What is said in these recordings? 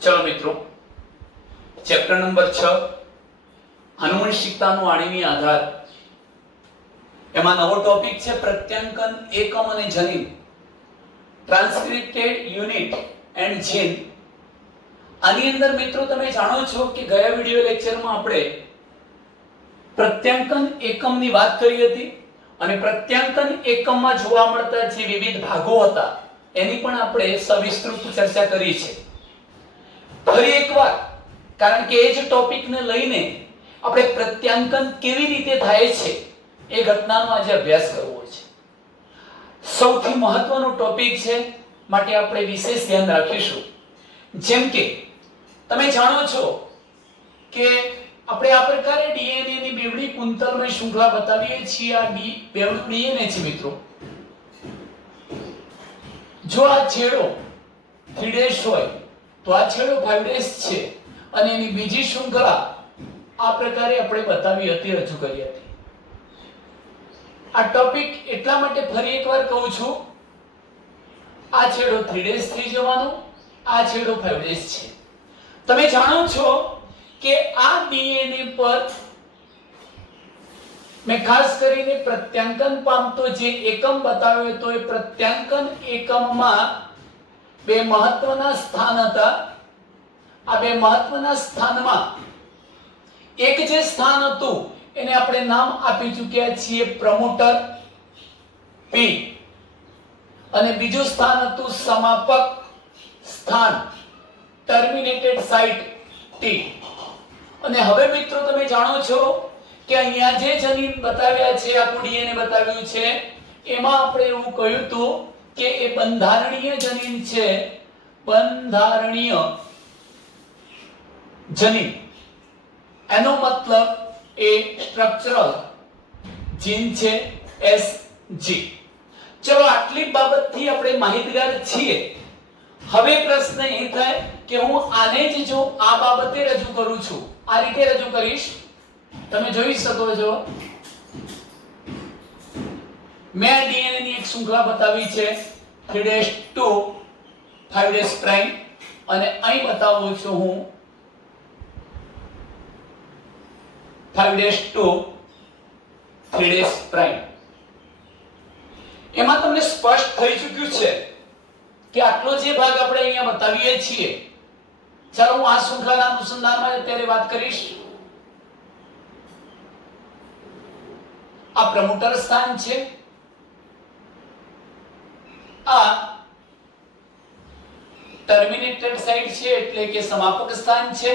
ચલો મિત્રો, chapter number 6 આનુવંશિકતાનો આણિવીય આધાર. એમાં નવો ટોપિક છે પ્રત્યાંકન એકમ અને જનીન, ટ્રાન્સક્રિપ્ટેડ યુનિટ એન્ડ જીન. આની અંદર મિત્રો તમે જાણો છો કે ગયા વિડિયો લેક્ચરમાં આપણે પ્રત્યાંકન એકમની વાત કરી હતી અને પ્રત્યાંકન એકમમાં જોવા મળતા જે વિવિધ ભાગો હતા એની પણ આપણે સવિસ્તૃત ચર્ચા કરી છે. ફરી એકવાર, કારણ કે એ જ ટોપિકને લઈને આપણે પ્રત્યાંકન કેવી રીતે થાય છે એ ઘટનાનો આજે અભ્યાસ કરવો છે. સૌથી મહત્વનો ટોપિક છે, માટે આપણે વિશેષ ધ્યાન રાખીશું. જેમ કે તમે જાણો છો કે આપણે આ પ્રકારે ડીએનએ ની બેવડી કુંતલમય શૃંખલા બતાવીએ છીએ. આ બેવડું ડીએનએ છે મિત્રો. જો આ છેડો 3' હોય તો આ છેડો 5' છે અને એની બીજી શૃંખલા આ પ્રકારે આપણે બતાવી હતી, રજૂ કરી હતી. આ ટોપિક એટલા માટે ફરી એકવાર કહું છું, આ છેડો 3' થઈ જવાનો, આ છેડો 5' છે. તમે જાણો છો કે આ ડીએનએ પર મેં ખાસ કરીને પ્રત્યાંકન પામતો જે એકમ બતાવ્યો હતો એ પ્રત્યાંકન એકમમાં બે મહત્વના સ્થાન હતા. આ બે મહત્વના સ્થાનમાં એક જે સ્થાન હતું એને આપણે નામ આપી ચૂક્યા છીએ પ્રમોટર P, અને બીજું સ્થાન હતું સમાપક સ્થાન ટર્મિનેટેડ સાઇટ T. અને હવે મિત્રો તમે જાણો છો કે અહીંયા જે જનીન બતાવ્યા છે, આપણું ડીએનએ બતાવ્યું છે, એમાં આપણે એવું કહ્યું હતું કે એ બંધારણીય જનીન છે. બંધારણીય જનીન એનો મતલબ એ સ્ટ્રક્ચરલ જીન છે SG. ચલો, આટલી બાબતથી આપણે માહિતગાર છીએ. હવે પ્રશ્ન એ થાય કે હું આને જ જો આ બાબતે રજૂ કરું છું, આ રીતે રજૂ કરીશ. તમે જોઈ શકો છો મેં ડીએનએ ની એક શૃંખલા બતાવી છે 3' to 5' અને અહીં બતાવું છું હું 5' to 3'. એમાં તમને સ્પષ્ટ થઈ ચૂક્યું છે કે આટલો જે ભાગ આપણે અહીંયા બતાવીએ છીએ. ચાલો હું આ શૃંખલાના અનુસંધાનમાં અત્યારે વાત કરીશ. આ પ્રમોટર સ્થાન છે, આ ટર્મિનેટેડ સાઇટ છે એટલે કે સમાપક સ્થાન છે,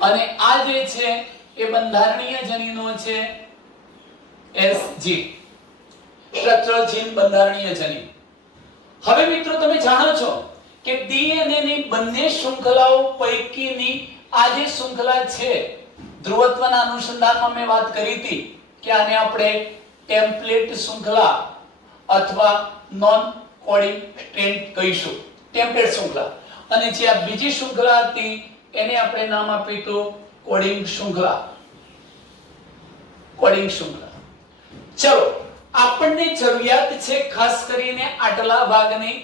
અને આ જે છે એ બંધારણીય જનીનો છે SG, સ્ટ્રક્ચરલ જીન બંધારણીય જનીન. હવે મિત્રો તમે જાણો છો કે ડીએનએ ની બંને શૃંખલાઓ પૈકીની આ જે શૃંખલા છે, ધ્રુવત્વના અનુસંધાનમાં મેં વાત કરી હતી કે આને આપણે ટેમ્પલેટ શૃંખલા અથવા નોન કોડિંગ સ્ટ્રેન્ડ કહીશું, ટેમ્પલેટ શૃંખલા. અને જે આ બીજી શૃંખલા હતી એને આપણે નામ આપ્યું હતું કોડિંગ શૃંખલા. કોડિંગ શૃંખલા. ચલો, આપણને જરૂરિયાત છે ખાસ કરીને આટલા ભાગની,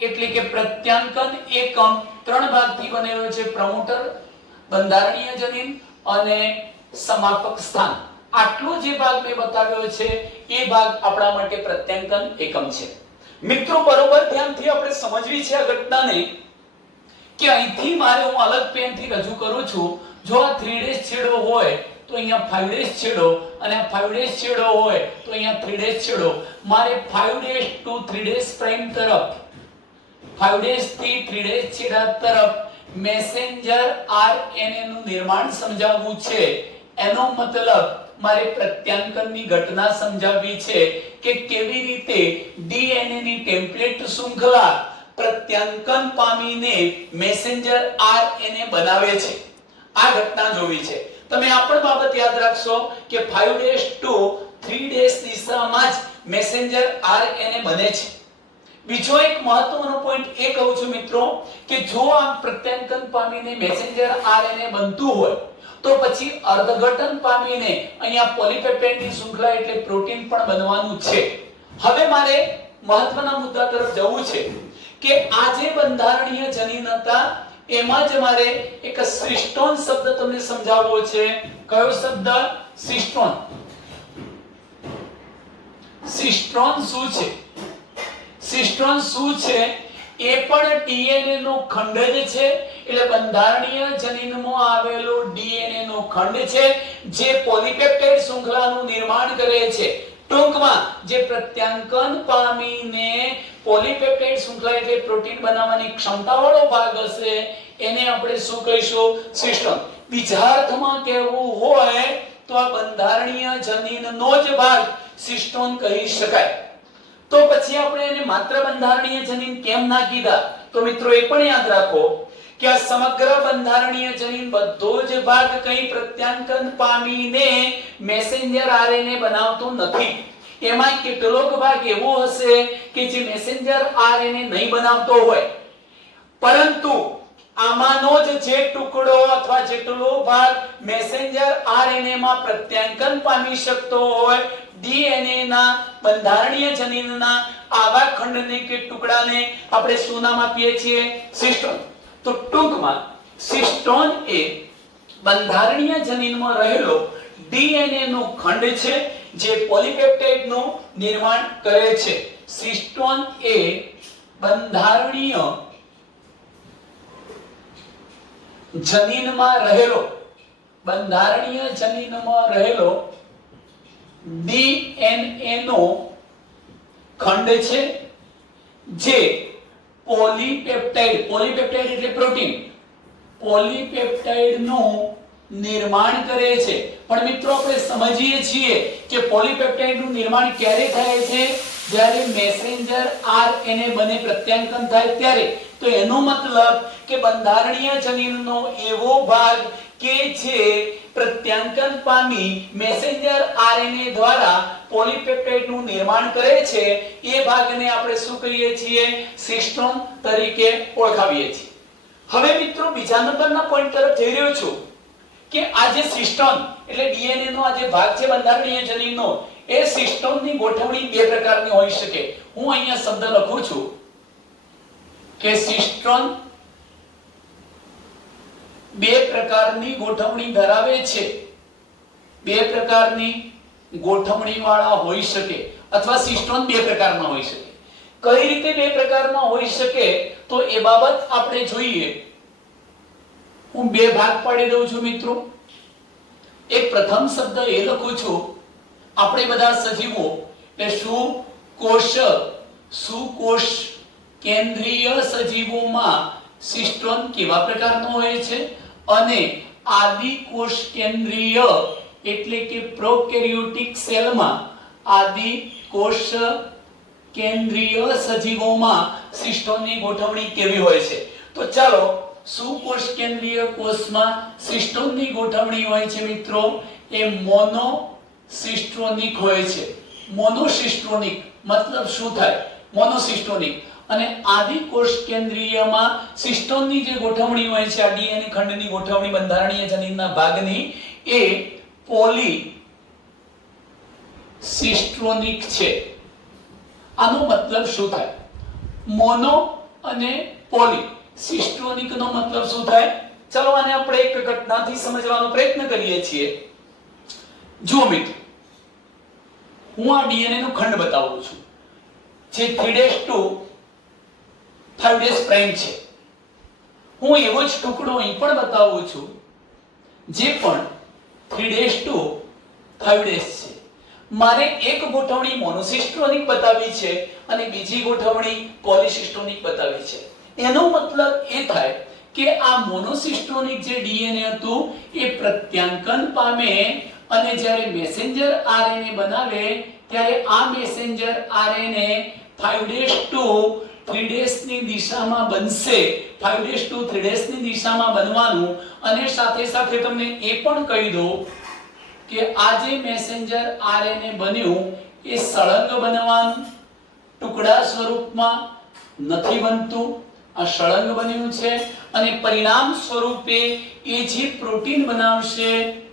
એટલે કે પ્રત્યાંકન એકમ 3 ભાગથી બનેલો છે: પ્રમોટર, બંધારણીય જનીન અને સમાપક સ્થાન. આટલો જે ભાગ મેં બતાવ્યો છે એ ભાગ આપણા માટે પ્રત્યાંકન એકમ છે. મિત્રો, બરોબર ધ્યાનથી આપણે સમજવી છે આ ઘટનાને કે અહીંથી મારે હું અલગ પેનથી રજૂ કરું છું. જો આ 3' છેડો હોય તો અહીંયા 5' છેડો, અને આ 5' છેડો હોય તો અહીંયા 3' છેડો. મારે 5' to 3' તરફ, 5' થી 3' છેડા તરફ મેસેન્જર RNA નું નિર્માણ સમજાવવું છે. એનો મતલબ મારે પ્રત્યાંકનની ઘટના સમજાવવી છે કે કેવી રીતે ડીએનએ ની ટેમ્પલેટ શૃંખલા પ્રત્યાંકન પામીને મેસેન્જર RNA બનાવે છે. આ ઘટના જોવી છે. તમે આ પણ બાબત યાદ રાખશો કે 5' to 3' દિશામાં જ મેસેન્જર RNA બને છે. બીજો એક મહત્વનો પોઈન્ટ એ કહું છું મિત્રો કે જો આ પ્રત્યાંકન પામીને મેસેન્જર RNA બનતું હોય તો પછી અર્ધઘટન પામીને અહીંયા પોલીપેપ્ટાઇડની શૃંખલા એટલે પ્રોટીન પણ બનવાનું છે. હવે મારે મહત્વના મુદ્દા તરફ જવું છે કે આ જે બંધારણીય જનીન હતા એમાં જ મારે એક સિસ્ટોન શબ્દ તમને સમજાવવો છે. કયો શબ્દ? સિસ્ટોન. સિસ્ટોન શું છે? સિસ્ટોન શું છે? એ પણ ડીએનએ નો ખંડ જ છે. એટલે બંધારણીય જનીનમાં આવેલો ડીએનએ નો ખંડ છે જે પોલીપેપ્ટાઇડ શૃંખલાનું નિર્માણ કરે છે. ટૂંકમાં જે પ્રત્યાંકન પામીને પોલીપેપ્ટાઇડ શૃંખલા એટલે પ્રોટીન બનાવવાની ક્ષમતાવાળો ભાગ હશે એને આપણે શું કહીશું? સિસ્ટોન. બીજા અર્થમાં કહેવું હોય તો આ બંધારણીય જનીનનો જ ભાગ સિસ્ટોન કહી શકાય. તો પછી આપણે એને માત્ર બંધારણીય જનીન કેમ ના કીધા? તો મિત્રો એ પણ યાદ રાખો કે આ સમગ્ર બંધારણીય જનીન બધો જ ભાગ કઈ પ્રત્યાંકન પામીને મેસેન્જર આરએનએ બનાવતો નથી. એમાં કેટલોક ભાગ એવો હશે કે જે મેસેન્જર આરએનએ નહીં બનાવતો હોય, પરંતુ આમાંનો જ જે ટુકડો અથવા જેટલો ભાગ મેસેન્જર આરએનએ માં પ્રત્યાંકન પામી શકતો હોય, ડીએનએ ના બંધારણીય જનીનના આવા ખંડને કે ટુકડાને આપણે શું નામ આપીએ છીએ? સિસ્ટોન. તો ટૂંકમાં સિસ્ટોન એ બંધારણીય જનીનમાં રહેલો ડીએનએ નો ખંડ છે જે પોલીપેપ્ટાઇડ નું નિર્માણ કરે છે. સિસ્ટોન એ બંધારણીય જનીનમાં રહેલો ડીએનએ નો ખંડ છે જે પોલીપેપ્ટાઇડ એટલે પ્રોટીન, પોલીપેપ્ટાઇડ નું નિર્માણ કરે છે. પણ મિત્રો આપણે સમજીએ છીએ કે પોલીપેપ્ટાઇડ નું નિર્માણ ક્યારે થાય છે? જ્યારે મેસેન્જર આરએનએ બને પ્રત્યાંકન થાય ત્યારે. તો એનો મતલબ કે બંધારણીય જનીનનો એવો ભાગ કે જે પ્રત્યાંકન પામી મેસેન્જર આરએનએ દ્વારા પોલીપેપ્ટાઇડ નું નિર્માણ કરે છે એ ભાગને આપણે શું કહીએ છીએ? સિસ્ટોન તરીકે ઓળખાવીએ છીએ. હવે મિત્રો બીજા નંબરના પોઈન્ટ તરફ જઈ રહ્યો છું કે આ જે સિસ્ટોન એટલે ડીએનએ નો આ જે ભાગ છે બંધારણીય જનીનનો, એ સિસ્ટોનની ગોઠવણી બે પ્રકારની હોઈ શકે. હું અહીંયા શબ્દ લખું છું કે સિસ્ટોન બે પ્રકારની ગોઠવણી ધરાવે છે. બે પ્રકારની ગોઠવણી વાળા હોઈ શકે અથવા સિસ્ટોન બે પ્રકારના હોઈ શકે. કઈ રીતે બે પ્રકારના હોઈ શકે તો એ બાબત આપણે જોઈએ. હું બે ભાગ પાડી દઉં છું મિત્રો. એક પ્રથમ શબ્દ એ લખું છું, આપણે બધા સજીવો એટલે સુકોષ કેન્દ્રીય સજીવોમાં સિસ્ટોન કેવા પ્રકારનો હોય છે અને આદિકોષ કેન્દ્રીય એટલે કે પ્રોકેરિયોટિક સેલમાં આદિકોષ કેન્દ્રીય સજીવોમાં સિસ્ટોનની ગોઠવણી કેવી હોય છે. તો ચાલો સુકોષ કેન્દ્રીય કોષમાં સિસ્ટોનની ગોઠવણી હોય છે મિત્રો એ મોનોસિસ્ટોનિક હોય છે. મોનોસિસ્ટોનિક મતલબ શું થાય? મોનોસિસ્ટોનિક. અને આદિકોષ કેન્દ્રીયમાં સિસ્ટોનની જે ગોઠવણી હોય છે આ ડીએનએ ખંડની ગોઠવણી બંધારણીય જનીનના ભાગની એ પોલીસિસ્ટોનિક છે. આનો મતલબ શું થાય? મોનો અને પોલી સિસ્ટોનિક નો મતલબ શું થાય? ચલો આને આપણે એક ઘટનાથી સમજવાનો પ્રયત્ન કરીએ છીએ. જુઓ મિત્રો, હું આ ડીએનએ નો ખંડ બતાવું છું જે 3' 5' છે. હું એવો જ ટુકડો અહીં પણ બતાવું છું જે પણ 3' 5' છે. મારે એક ગોઠવણી મોનોસિસ્ટોનિક બતાવી છે અને બીજી ગોઠવણી પોલીસિસ્ટોનિક બતાવી છે. એનો મતલબ એ થાય કે આ મોનોસિસ્ટોનિક જે ડીએનએ હતું એ પ્રત્યાંકન પામે અને જ્યારે મેસેન્જર આરએનએ બનાવે ત્યારે આ મેસેન્જર આરએનએ 5' ની દિશામાં બનશે. 5' ની દિશામાં બનવાનું. અને સાથે સાથે તમને એ પણ કહી દઉં કે આ જે મેસેન્જર આરએનએ બન્યું એ સળંગ બનવાનું, ટુકડા સ્વરૂપમાં નથી બનતું. આ સળંગ બન્યું છે અને પરિણામ સ્વરૂપે એ જે પ્રોટીન બનાવશે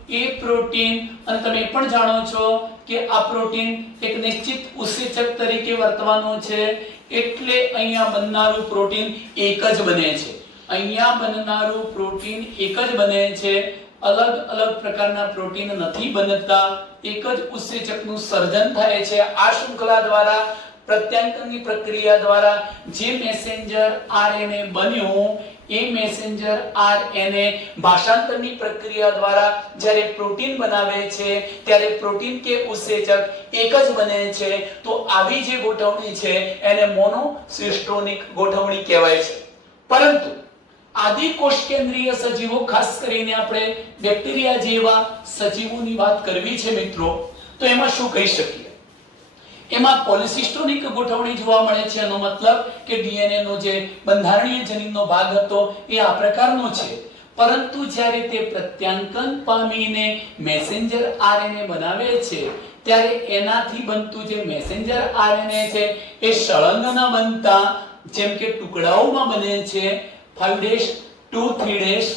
એ પ્રોટીન, અને તમે પણ જાણો છો કે આ પ્રોટીન એક નિશ્ચિત ઉત્સેચક તરીકે વર્તવાનું છે એટલે અહીંયા બનનારું પ્રોટીન એક જ બને છે. અહીંયા બનનારું પ્રોટીન એક જ બને છે, અલગ અલગ પ્રકારના પ્રોટીન નથી બનતા, એક જ ઉત્સેચકનું સર્જન થાય છે. આ શૃંખલા દ્વારા પ્રત્યાંકનની પ્રક્રિયા દ્વારા જે મેસેન્જર આરએનએ બન્યું એ મેસેન્જર આરએનએ ભાષાંતરની પ્રક્રિયા દ્વારા જ્યારે પ્રોટીન બનાવે છે ત્યારે પ્રોટીન કે ઉત્સેચક એક જ બને છે. તો આવી જે ગોઠવણી છે એને મોનોસિસ્ટોનિક ગોઠવણી કહેવાય છે. પરંતુ આદિ કોષકેન્દ્રીય સજીવો, ખાસ કરીને આપણે બેક્ટેરિયા જેવા સજીવોની વાત કરવી છે મિત્રો, તો એમાં શું કહી શકીએ? એમાં પોલિસિસ્ટોનિક ગોઠવણી જોવા મળે છે. એનો મતલબ કે ડીએનએ નો જે બંધારણીય જનીનનો ભાગ હતો એ આ પ્રકારનો છે. પરંતુ જ્યારે તે પ્રત્યાંકન પામીને મેસેન્જર આરએનએ બનાવે છે ત્યારે એનાથી બનતું જે મેસેન્જર આરએનએ છે એ સળંગ ન બનતા જેમ કે ટુકડાઓમાં બને છે 5' 2 3'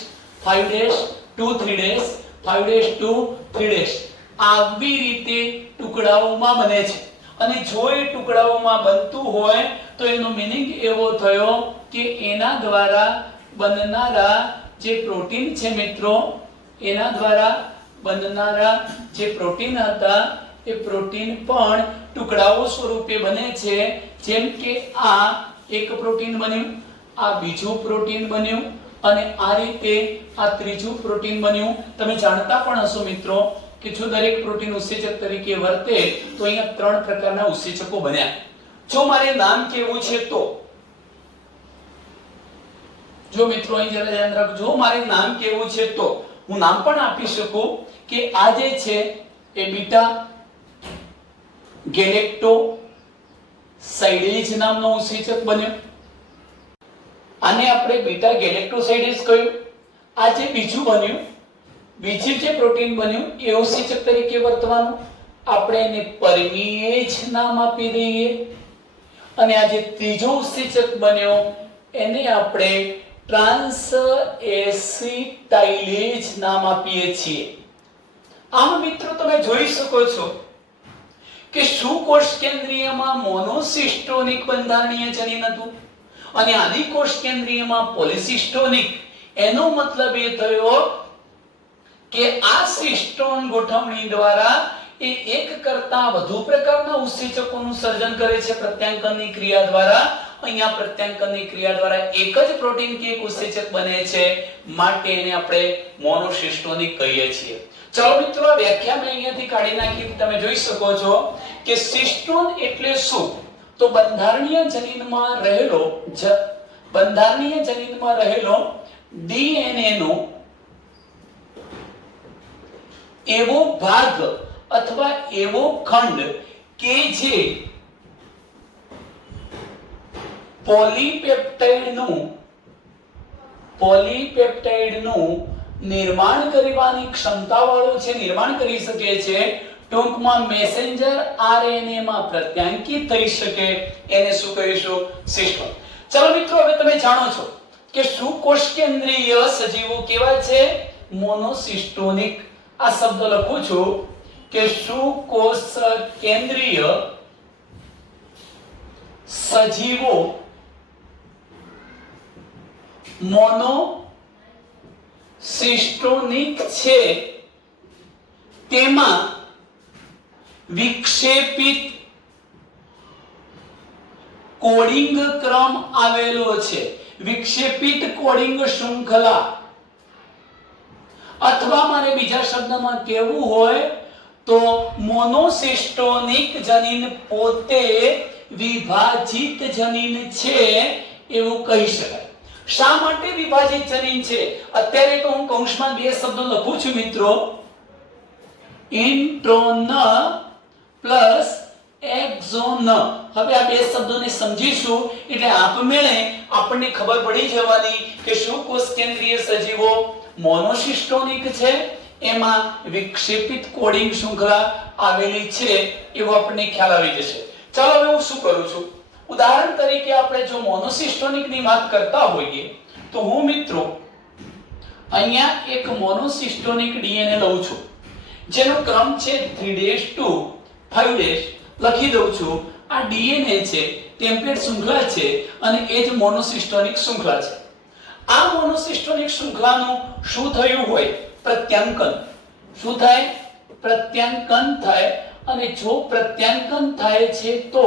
5' 2 3' 5' 2 3' આવી રીતે ટુકડાઓમાં બને છે. અને જો એ ટુકડાઓમાં બનતું હોય તો એનો મીનિંગ એવો થયો કે એના દ્વારા બનનારા જે પ્રોટીન છે મિત્રો, એના દ્વારા બનનારા જે પ્રોટીન હતા એ પ્રોટીન પણ ટુકડાઓ સ્વરૂપે બને છે. જેમ કે આ એક પ્રોટીન બન્યું, આ બીજું પ્રોટીન બન્યું અને આ રીતે આ ત્રીજું પ્રોટીન બન્યું. તમે જાણતા પણ હશો મિત્રો કે જો દરેક પ્રોટીન ઉત્સેચક તરીકે વર્તે તો અહીંયા 3 પ્રકારના ઉત્સેચકો બન્યા. જો મારે નામ કહેવું છે તો, જો મિત્રો અહીં જરા ધ્યાન રાખજો, જો મારે નામ કહેવું છે તો હું નામ પણ આપી શકું કે આ જે છે એ બીટા ગેલેક્ટોસાઇડેઝ નામનો ઉત્સેચક બન્યો. આને આપણે બીટા ગેલેક્ટોસાઇડેઝ કહ્યું. આ જે બીજું બન્યું, બીજું જે પ્રોટીન બન્યું એ ઉત્સેચક તરીકે વર્તવાનું, આપણે એને પરમીએજ નામ આપી દઈએ. અને આ જે ત્રીજો ઉત્સેચક બન્યો એને આપણે ટ્રાન્સ એસિટાઇલેજ નામ આપીએ છીએ. આમ મિત્રો તમે જોઈ શકો છો કે સુકોષ કેન્દ્રીયમાં મોનોસિસ્ટોનિક બંધારણીય જનીન હતું અને આદિકોષ કેન્દ્રીયમાં પોલિસિસ્ટોનિક. એનો મતલબ એ થયો કે આ સિસ્ટોન ગોઠવણી દ્વારા એ એક કરતા વધુ પ્રકારના ઉત્સેચકોનું સર્જન કરે છે પ્રત્યાંકનની ક્રિયા દ્વારા. અહીંયા પ્રત્યાંકનની ક્રિયા દ્વારા એક જ પ્રોટીન કે એક ઉત્સેચક બને છે, માટે એને આપણે મોનોસિસ્ટોનિક કહીએ છીએ. ચાલો મિત્રો, આ વ્યાખ્યા મેં અહીંયાથી કાઢી નાખી. તમે જોઈ શકો છો કે સિસ્ટોન એટલે શું? તો બંધારણીય જનીનમાં રહેલો ડીએનએ નો એવો ભાગ અથવા એવો ખંડ કે જે પોલીપેપ્ટાઇડનું નિર્માણ કરવાની ક્ષમતા વાળો છે, નિર્માણ કરી શકે છે, ટૂંકમાં મેસેન્જર આરએનએ માં પ્રત્યાંકિત થઈ શકે, એને શું કહીશું? સિસ્ટોન. ચલો મિત્રો, હવે તમે જાણો છો કે સુકોષ કેન્દ્રીય સજીવો કેવા છે? મોનોસિસ્ટોનિક. આ શબ્દ લખું છું કે સુકોષ કેન્દ્રીય સજીવો મોનોસિસ્ટોનિક છે. તેમાં વિક્ષેપિત કોડિંગ ક્રમ આવેલો છે. વિક્ષેપિત કોડિંગ શૃંખલા, અથવા મારે બીજા શબ્દમાં કહેવું હોય તો મોનોસિસ્ટોનિક જનીન પોતે વિભાજિત જનીન છે એવું કહી શકાય. શા માટે વિભાજિત જનીન છે? અત્યારે તો હું કૌંસમાં બે શબ્દો લખું છું મિત્રો, ઇન્ટ્રોન પ્લસ એક્ઝોન. હવે આ બે શબ્દોને સમજીશું એટલે આપમેળે આપણને ખબર પડી જવાની કે સુકોષ કેન્દ્રીય સજીવો મોનોસિસ્ટોનિક છે, એમાં વિક્ષેપિત કોડિંગ શૃંખલા આવેલી છે એવો આપણને ખ્યાલ આવી જશે. ચાલો હવે હું શું કરું છું, ઉદાહરણ તરીકે આપણે જો મોનોસિસ્ટોનિક ની વાત કરતા હોઈએ તો હું મિત્રો અહીંયા એક મોનોસિસ્ટોનિક ડીએનએ લઉં છું જેનો ક્રમ છે 3' to 5' લખી દઉં છું. આ ડીએનએ છે, ટેમ્પલેટ શૃંખલા છે અને એ જ મોનોસિસ્ટોનિક શૃંખલા છે. આ મોનોસિસ્ટોનિક શૃંખલાનું શું થયું હોય? પ્રત્યાંકન. શું થાય? પ્રત્યાંકન થાય. અને જો પ્રત્યાંકન થાય છે તો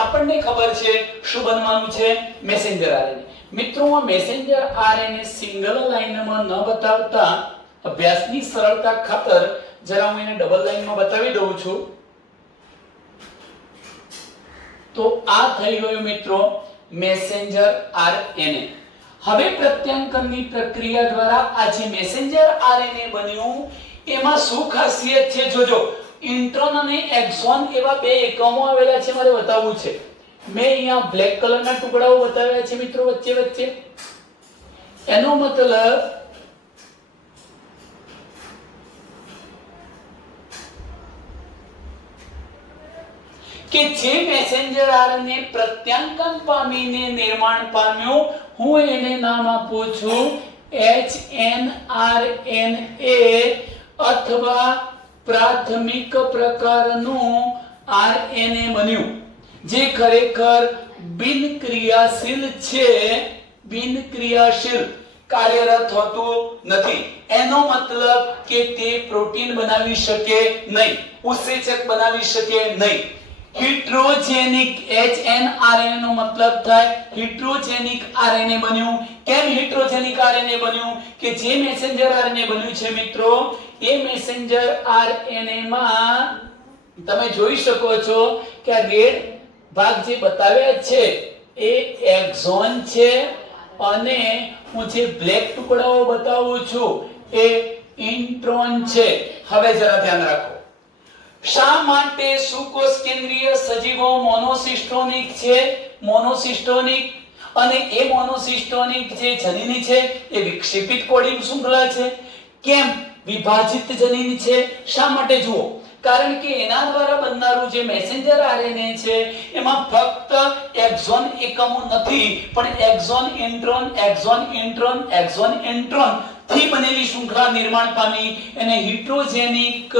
આપણને ખબર છે શું બનવાનું છે? Messenger RNA. મિત્રો, આ મેસેન્જર આરએનએ સિંગલ લાઈનમાં ન બતાવતા અભ્યાસની સરળતા ખાતર જરા હું એને ડબલ લાઈનમાં બતાવી દઉં છું. તો આ થઈ ગયું મિત્રો મેસેન્જર આરએનએ. હવે પ્રત્યાંકનની પ્રક્રિયા દ્વારા આ જે મેસેન્જર આરએનએ બન્યું એમાં શું ખાસિયત છે જોજો. ઇન્ટ્રોન અને એક્સોન એવા બે એકમો આવેલા છે, મારે બતાવવું છે. મેં અહીંયા બ્લેક કલરના ટુકડાઓ બતાવ્યા છે મિત્રો વચ્ચે વચ્ચે. એનો મતલબ કે જે મેસેન્જર આરએનએ પ્રત્યાંકન પામીને નિર્માણ પામ્યું, હું એને નામ આપું છું HNRNA અથવા પ્રાથમિક પ્રકારનું આરએનએ બન્યું, જે ખરેખર બિનક્રિયાશીલ છે. બિનક્રિયાશીલ, કાર્યરત હોતું નથી. એનો મતલબ કે તે પ્રોટીન બનાવી શકે નહીં, ઉત્સેચક બનાવી શકે નહીં. હિટ્રોજેનિક HNRNA નો મતલબ થાય હિટ્રોજેનિક આરએનએ બન્યું. કેમ હિટ્રોજેનિક આરએનએ બન્યું? કે જે મેસેન્જર આરએનએ બન્યું છે મિત્રો, એ મેસેન્જર આરએનએ માં તમે જોઈ શકો છો કે આ રેડ ભાગ જે બતાવ્યા છે એ એક્ઝોન છે અને હું જે બ્લેક ટુકડાઓ બતાવું છું એ ઇન્ટ્રોન છે. હવે જરા ધ્યાન રાખો, શા માટે સુકોષ કેન્દ્રીય સજીવો મોનોસિસ્ટોનિક છે? મોનોસિસ્ટોનિક, અને એ મોનોસિસ્ટોનિક જે જનીની છે એ વિક્ષેપિત કોડિંગ શૃંખલા છે. કેમ વિભાજિત જનીન છે? શા માટે? જુઓ, કારણ કે એના દ્વારા બનનારું જે મેસેન્જર આરએનએ છે એમાં ફક્ત એક્ઝોન એકમો નથી, પણ exon intron, exon intron, exon intron થી બનેલી શૃંખલા નિર્માણ પામી. એને હિટ્રોજેનિક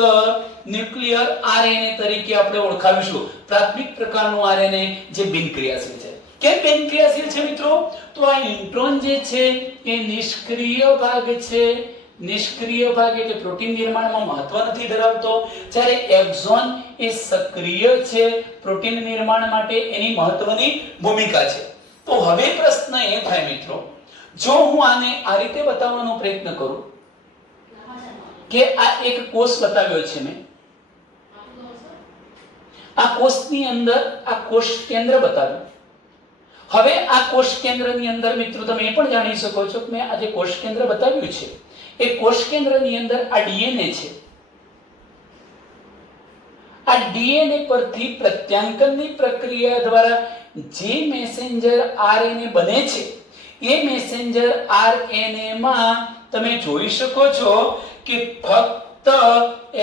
ન્યુક્લિયર આરએનએ તરીકે આપણે ઓળખાવીશું. પ્રાથમિક પ્રકારનું આરએનએ જે બિનક્રિયાશીલ છે. કેમ બિનક્રિયાશીલ છે મિત્રો? તો આ ઇન્ટ્રોન જે છે એ નિષ્ક્રિય ભાગ છે. નિષ્ક્રિય ભાગ એટલે પ્રોટીન નિર્માણમાં મહત્વ નથી ધરાવતો, જ્યારે એક્ઝોન એ સક્રિય છે, પ્રોટીન નિર્માણ માટે એની મહત્વની ભૂમિકા છે. તો હવે પ્રશ્ન એ થાય મિત્રો, જો હું આને આ રીતે બતાવવાનો પ્રયત્ન કરું કે આ એક કોષ બતાવ્યો છે મેં, આ કોષની અંદર આ કોષ કેન્દ્ર બતાવ્યું. હવે આ કોષ કેન્દ્રની અંદર મિત્રો તમે એ પણ જાણી શકો છો કે મેં આ જે કોષ કેન્દ્ર બતાવ્યું છે એ કોષ કેન્દ્રની અંદર આ ડીએનએ છે. આ ડીએનએ પરથી પ્રત્યાંકનની પ્રક્રિયા દ્વારા જે મેસેન્જર આરએનએ બને છે એ મેસેન્જર આરએનએ માં તમે જોઈ શકો છો કે ફક્ત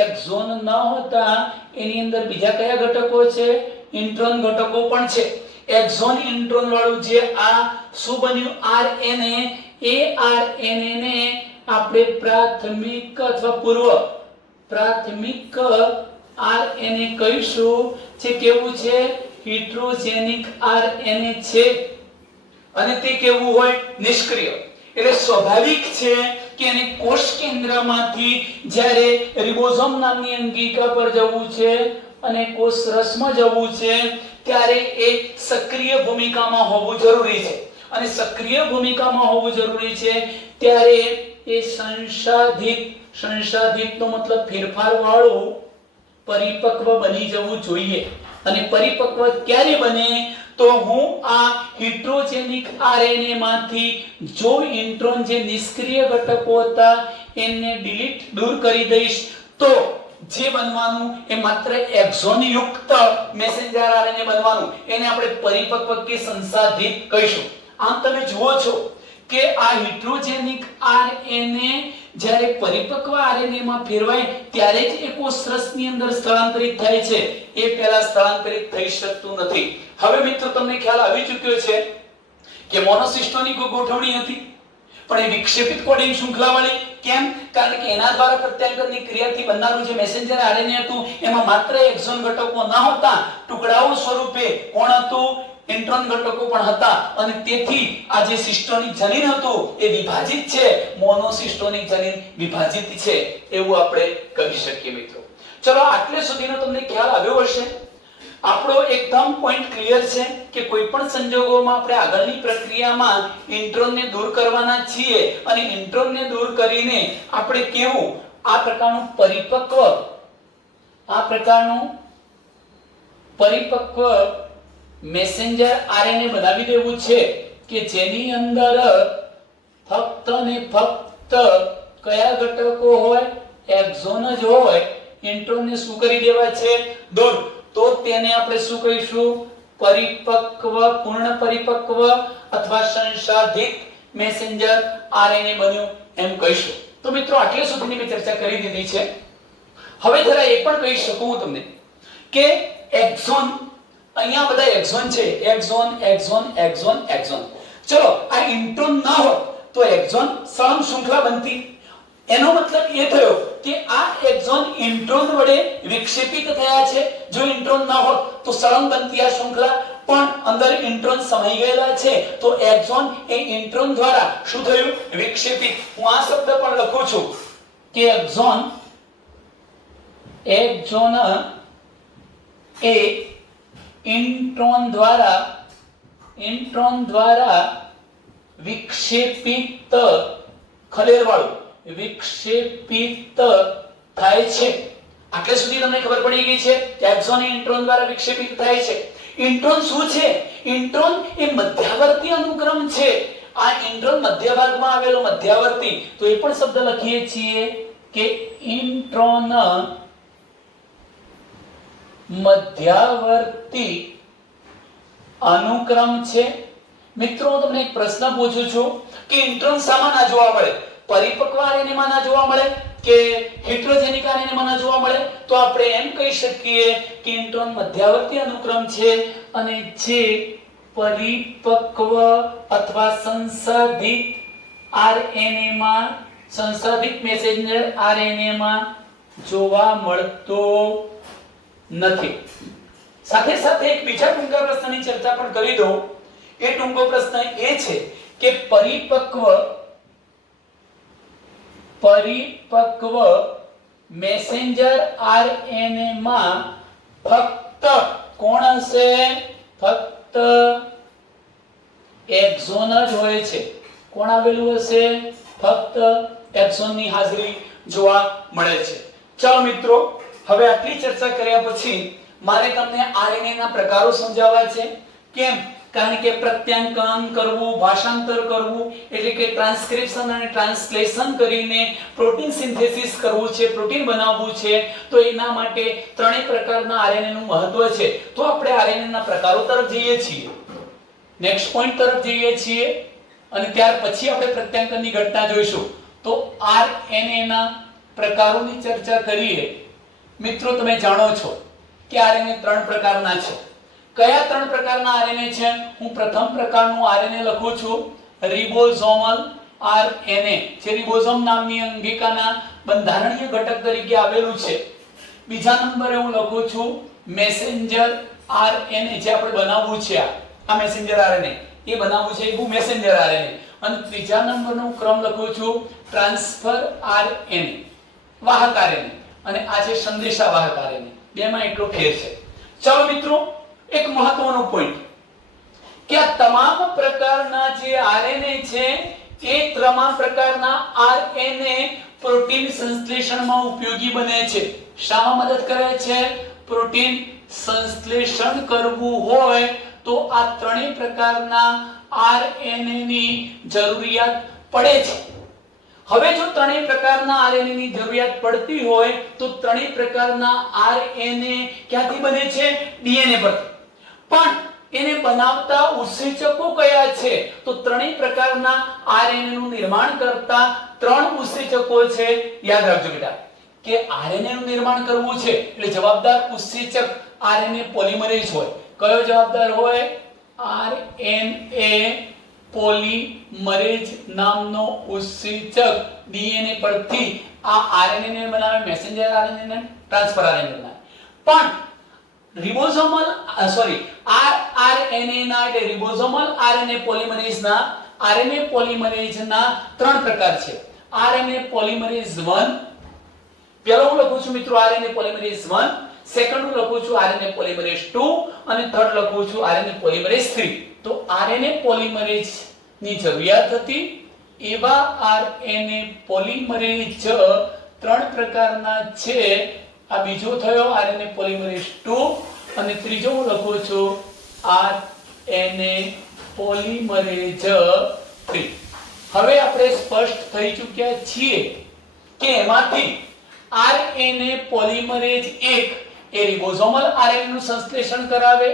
એક્ઝોન ન હોતા એની અંદર બીજા કયા ઘટકો છે? ઇન્ટ્રોન ઘટકો પણ છે. એક્ઝોન ઇન્ટ્રોન વાળું જે આ શું બન્યું આરએનએ, એ આરએનએ ને આપણે પ્રાથમિક અથવા પૂર્વ પ્રાથમિક આરએનએ કહીશું. જે કેવું છે? હિટ્રોજેનિક આરએનએ છે. અને તે કેવું હોય? નિષ્ક્રિય. એટલે સ્વાભાવિક છે કે એને કોષ કેન્દ્રમાંથી જ્યારે રિબોઝોમ નામની અંગિકા પર જવું છે અને કોષ રસમાં જવું છે ત્યારે એ સક્રિય ભૂમિકામાં હોવું જરૂરી છે. અને સક્રિય ભૂમિકામાં હોવું જરૂરી છે ત્યારે એ સંસાધિત નો મતલબ ફેરફાર વાળું પરિપક્વ બની જવું જોઈએ. અને પરિપક્વ ક્યારે બને? તો હું આ હિટ્રોજેનિક આરએનએ માંથી જો ઇન્ટ્રોન જે નિષ્ક્રિય ઘટકો હતા એને ડિલીટ દૂર કરી દઈશ તો જે બનવાનું એ માત્ર એક્ઝોન યુક્ત મેસેન્જર આરએનએ બનવાનું. એને આપણે પરિપક્વ કે સંસાધિત કહીશું. આમ તમે જુઓ છો કે આ હિટ્રોજેનિક આરએનએ જ્યારે પરિપક્વ આરએનએ માં ફેરવાય ત્યારે જ એ કોષરસની અંદર સ્થળાંતરિત થાય છે, એ પહેલા સ્થળાંતરિત થઈ શકતું નથી. હવે મિત્રો તમને ખ્યાલ આવી ચૂક્યો છે કે મોનોસિસ્ટોનિક ગોઠવણી હતી પણ એ વિક્ષેપિત કોડિંગ શૃંખલા વાળી. કેમ? કારણ કે એના દ્વારા પ્રત્યાંકનની ક્રિયાથી બનનારું જે મેસેન્જર આરએનએ હતું એમાં માત્ર એક્ઝોન ઘટકો ન હતા, ટુકડાઓ સ્વરૂપે કોણ હતું? ઇન્ટ્રોન ઘટકો પણ હતા અને તેથી આ જે સિસ્ટોનિક જનીન હતું એ વિભાજિત છે, મોનોસિસ્ટોનિક જનીન વિભાજિત છે એવું આપણે કહી શકીએ મિત્રો. ચલો આટલે સુધીનો તમને ખ્યાલ આવ્યો હશે. આપણો એકદમ પોઈન્ટ ક્લિયર છે કે કોઈ પણ સંજોગોમાં આપણે આગળની પ્રક્રિયામાં ઇન્ટ્રોનને દૂર કરવાના છીએ અને ઇન્ટ્રોનને દૂર કરીને આપણે કેવું આ પ્રકારનું પરિપક્વ મેસેન્જર આરએનએ બનાવી દેવું છે કે જેની અંદર ફક્ત ને ફક્ત કયા ઘટકો હોય, એક્ઝોન જ હોય. ઇન્ટ્રોનને શું કરી દેવા છે? દૂર. તો તેને આપણે શું કહીશું? પરિપક્વ, પૂર્ણ પરિપક્વ અથવા સંસાધિત મેસેન્જર આરએનએ બન્યું એમ કહીશું. તો મિત્રો આટલે સુધીની મેં ચર્ચા કરી દીધી છે. હવે જરા એ પણ કહી શકું હું તમને કે એક્ઝોન, અહીંયા બધા એક્ઝોન છે, એક્ઝોન. ચલો આ ઇન્ટ્રોન ન હોત તો એક્ઝોન સળંગ શૃંખલા બનતી. એનો મતલબ એ થયો કે આ એક્ઝોન ઇન્ટ્રોન વડે વિક્ષેપિત થયા છે. જો ઇન્ટ્રોન ન હોત તો સળંગ બનતી આ શૃંખલા, પણ અંદર ઇન્ટ્રોન સમાઈ ગયેલા છે તો એક્ઝોન એ ઇન્ટ્રોન દ્વારા શું થયું? વિક્ષેપિત. હું આ શબ્દ પણ લખું છું કે એક્ઝોન એ ઇન્ટ્રોન દ્વારા વિક્ષેપિત, ખલેરવાળું વિક્ષેપિત થાય છે. આટલે સુધી તમને ખબર પડી ગઈ છે કે એક્ઝોન ઇન્ટ્રોન દ્વારા વિક્ષેપિત થાય છે. ઇન્ટ્રોન શું છે? ઇન્ટ્રોન એ મધ્યવર્તી અનુક્રમ છે. આ ઇન્ટ્રોન મધ્ય ભાગમાં આવેલો મધ્યવર્તી, તો એ પણ શબ્દ લખીએ છીએ કે ઇન્ટ્રોન મધ્યવર્તી અનુક્રમ છે. મિત્રો હું તમને એક પ્રશ્ન પૂછું છું કે ઇન્ટ્રોન શામાં ના જોવા મળે? પરિપક્વ આરએનએ માં ના જોવા મળે કે હેટરોજેનિક આરએનએ માં ના જોવા મળે? તો આપણે એમ કહી શકીએ કે ઇન્ટ્રોન મધ્યવર્તી અનુક્રમ છે અને જે પરિપક્વ અથવા સંસાધિત આરએનએ માં, સંસાધિત મેસેન્જર આરએનએ માં જોવા મળતો નથી. સાથે સાથે એક બીજા ટૂંકા પ્રશ્નની ચર્ચા પણ કરી દઉં. એ ટૂંકો પ્રશ્ન એ છે કે પરિપક્વ મેસેન્જર આરએનએ માં ફક્ત કોણ હશે? ફક્ત એક્ઝોન જ હોય છે. કોણ આવેલું હશે? ફક્ત એક્ઝોનની હાજરી જોવા મળે છે. ચાલો મિત્રો, હવે આટલી ચર્ચા કર્યા પછી મારે તમને આરએનએ ના પ્રકારો સમજાવવા છે. કેમ? કારણ કે પ્રત્યાંકન કરવું, ભાષાંતર કરવું એટલે કે ટ્રાન્સક્રિપ્શન અને ટ્રાન્સલેશન કરીને પ્રોટીન સિન્થેસિસ કરવું છે, પ્રોટીન બનાવવું છે. તો એના માટે ત્રણેય પ્રકારના આરએનએ નું મહત્વ છે. તો આપણે આરએનએ ના પ્રકારો તરફ જઈએ છીએ, નેક્સ્ટ પોઈન્ટ તરફ જઈએ છીએ અને ત્યાર પછી આપણે પ્રત્યાંકનની ઘટના જોઈશું. તો આરએનએ ના પ્રકારોની ચર્ચા કરીએ. મિત્રો તમે જાણો છો કે આરએનએ ત્રણ પ્રકારના છે. કયા ત્રણ પ્રકારના આરએનએ છે? હું પ્રથમ પ્રકારનું આરએનએ લખું છું રિબોઝોમલ આરએનએ, જે રિબોઝોમ નામની અંગિકાના બંધારણીય ઘટક તરીકે આવેલું છે. બીજા નંબરે હું લખું છું મેસેન્જર આરએનએ, જે આપણે બનાવવું છે. આ મેસેન્જર આરએનએ એ બનાવવું છે, એવું મેસેન્જર આરએનએ. અને ત્રીજા નંબરનો ક્રમ લખું છું ટ્રાન્સફર આરએનએ, વાહક આરએનએ. અને આ છે સંદેશાવાહક આરએનએ. બેમાં એટલો ફેર છે. ચાલો મિત્રો, એક મહત્વનો પોઈન્ટ કે આ તમામ પ્રકારના જે આરએનએ છે એ તમામ પ્રકારના આરએનએ પ્રોટીન સંશ્લેષણમાં ઉપયોગી બને છે. શામાં મદદ કરે છે? પ્રોટીન સંશ્લેષણ કરવું હોય તો આ ત્રણેય પ્રકારના આરએનએ ની જરૂરિયાત પડે છે. હવે જો ત્રણેય પ્રકારના આરએનએ ની જરૂરિયાત પડતી હોય તો ત્રણેય પ્રકારના આરએનએ ક્યાંથી બને છે? ડીએનએ પરથી. પણ એને બનાવતા ઉત્સેચકો કયા છે? તો ત્રણેય પ્રકારના આરએનએ નું નિર્માણ કરતા ત્રણ ઉત્સેચકો છે. યાદ રાખજો બેટા કે આરએનએ નું નિર્માણ કરવું છે એટલે જવાબદાર ઉત્સેચક આરએનએ પોલિમરેઝ હોય. કયો જવાબદાર હોય? આરએનએ પોલિમરેઝ નામનો ઉત્સેચક ડીએનએ પરથી આ આરએનએ ને બનાવે, મેસેન્જર આરએનએ ને ટ્રાન્સફર આરએનએ બનાવે. પણ રિબોસોમલ RNA ના એટલે રિબોસોમલ RNA પોલિમરેઝ ના RNA પોલિમરેઝ ના ત્રણ પ્રકાર છે. RNA પોલિમરેઝ 1, પહેલો હું લખું છું મિત્રો RNA પોલિમરેઝ 1, સેકન્ડ હું લખું છું RNA પોલિમરેઝ 2 અને થર્ડ લખું છું RNA પોલિમરેઝ 3. તો RNA પોલિમરેઝ ની જરૂરિયાત હતી એવા RNA પોલિમરેઝ ત્રણ પ્રકારના છે. આ બીજો થયો RNA પોલિમરેઝ 2 અને ત્રીજો હું લખું છું RNA પોલિમરેઝ 3. હવે આપણે સ્પષ્ટ થઈ ચૂક્યા છીએ કે એમાંથી RNA પોલિમરેઝ 1 એ રિબોસોમલ RNA નું સંશ્લેષણ કરાવે,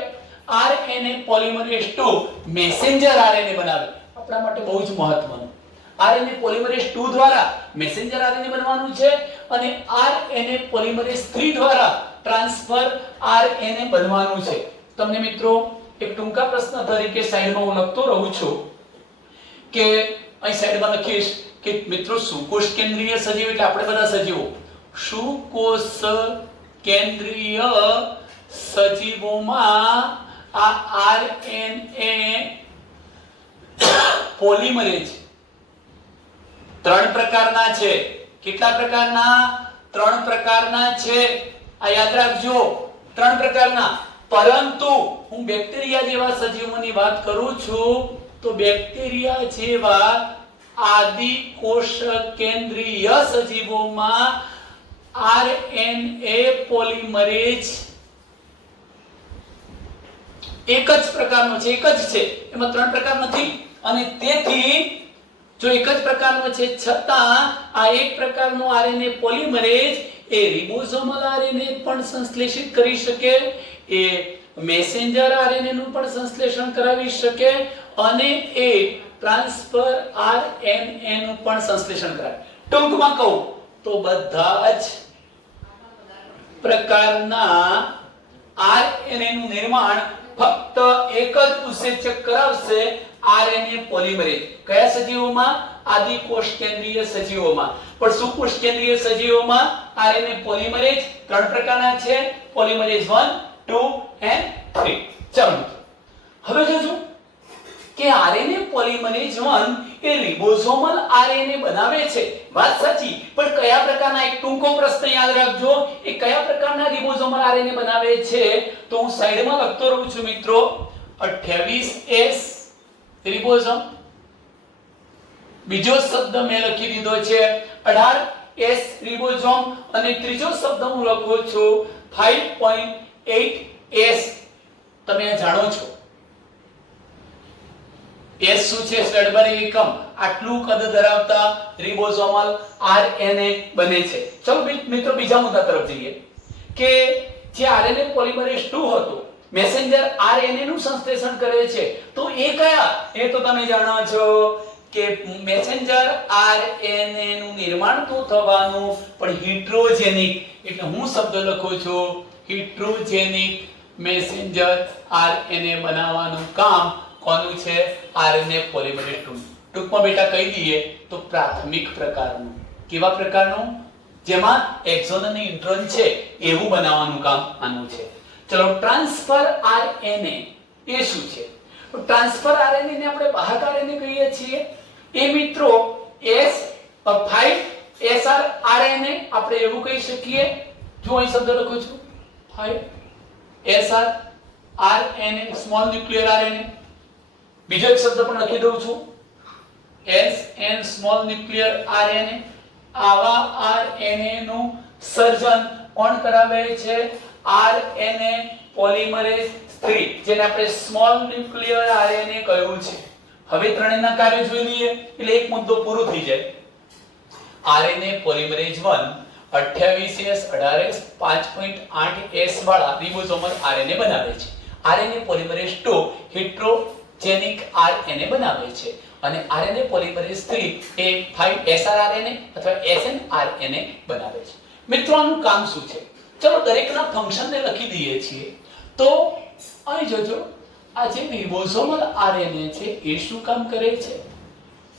RNA પોલિમરેઝ 2 મેસેન્જર RNA બનાવે. આપણા માટે બહુ જ મહત્વનું, RNA પોલિમરેઝ 2 દ્વારા મેસેન્જર RNA બનવાનું છે અને RNA પોલિમરેઝ 3 દ્વારા ટ્રાન્સફર RNA બનવાનું છે. તમને મિત્રો એક ટૂંકા પ્રશ્ન તરીકે સાઈડમાં હું લખતો રહું છું કે અહીં સાઈડમાં લખીશ કે મિત્રો સુકોષ કેન્દ્રીય સજીવ એટલે આપણે બધા સજીવો, સુકોષ કેન્દ્રીય સજીવોમાં આ RNA પોલિમરેઝ ત્રણ પ્રકારના છે. કેટલા પ્રકારના? ત્રણ પ્રકારના છે. આ યાદ રાખજો, ત્રણ પ્રકારના. પરંતુ હું બેક્ટેરિયા જેવા સજીવોની વાત કરું છું તો બેક્ટેરિયા જેવા આદિકોષ કેન્દ્રીય સજીવોમાં RNA પોલિમરેઝ એક જ પ્રકારનો છે, એક જ છે, એમાં ત્રણ પ્રકાર નથી. અને તેથી જો એક જ પ્રકારનો છે છતાં આ એક પ્રકારનો RNA પોલિમરેઝ એ રિબોસોમલ RNA પણ સંશ્લેષિત કરી શકે, એ મેસેન્જર RNA નું પણ સંશ્લેષણ કરાવી શકે અને એ ટ્રાન્સફર RNA નું પણ સંશ્લેષણ કરાવે. ટૂંકમાં કહું તો બધા જ પ્રકારના RNA નું નિર્માણ ફક્ત એક જ ઉત્સેચક કરાવશે, RNA પોલિમરેઝ. કયા સજીવોમાં? આદિકોષ કેન્દ્રીય સજીવોમાં. પણ સુકોષ કેન્દ્રીય સજીવોમાં RNA પોલિમરેઝ ત્રણ પ્રકારના છે, પોલિમરેઝ 1, 2 and 3. ચાલો હવે જોજો કે RNA પોલિમરેઝ 1 એ રિબોસોમલ RNA બનાવે છે. વાત સાચી, પણ કયા પ્રકારના? એક ટૂંકો પ્રશ્ન યાદ રાખજો, એ કયા પ્રકારના રિબોસોમલ RNA બનાવે છે? તો હું સાઈડમાં લખતો રહું છું મિત્રો 28S રિબોસોમ. બીજો શબ્દ મેં લખી દીધો છે 18S રિબોસોમ અને ત્રીજો શબ્દ હું લખું છું 5.8S. તમે જાણો છો S શું છે? સ્લેડબરી એકમ. આટલું કદ ધરાવતા રિબોસોમલ RNA બને છે. ચલો મિત્રો બીજા મુદ્દા તરફ જઈએ કે જે RNA પોલિમરેઝ 2 હતો મેસેન્જર RNA નું સંશ્લેષણ કરે છે, તો એ કયા? એ તો તમે જાણો છો કે મેસેન્જર RNA નું નિર્માણ તો થવાનું પણ હિટ્રોજેનિક, એટલે હું શબ્દ લખું છું હિટ્રોજેનિક મેસેન્જર RNA બનાવવાનું કામ કોનું છે? RNA polymerase 2. ટૂંકમાં બેટા કહી દઈએ તો પ્રાથમિક પ્રકારનું. કેવા પ્રકારનું? જેમાં એક્સોન અને ઇન્ટ્રોન છે એવું બનાવવાનું કામ આનું છે. ચલો ટ્રાન્સફર RNA એ શું છે? તો ટ્રાન્સફર RNA ને આપણે વાહક RNA કહીએ છીએ. એ મિત્રો S5SR RNA આપણે એવું કહી શકીએ. જો અહીં શબ્દ લખું છું 5SR RNA small nuclear RNA. બીજો એક શબ્દ પણ લખી દઉં છું SN સ્મોલ ન્યુક્લિયર RNA. આવા RNA નું સર્જન કોણ કરાવે છે? RNA પોલિમરેઝ 3, જેને આપણે સ્મોલ ન્યુક્લિયર RNA કહ્યું છે. હવે ત્રણેયના કાર્ય જોઈ લઈએ એટલે એક મુદ્દો પૂરો થઈ જાય. RNA polymerase 1 28S 18S 5.8S વાળા રિબોસોમલ RNA બનાવે છે. RNA પોલિમરેઝ 2 હિટ્રોજેનિક RNA બનાવે છે અને RNA પોલિમરેઝ 3 એ 5SR RNA અથવા SN RNA બનાવે છે. મિત્રો આનું કામ શું છે? ચલો દરેકના ફંક્શનને લખી દઈએ છીએ. તો અહીં જોજો આ જે રિબોસોમલ RNA છે એ શું કામ કરે છે?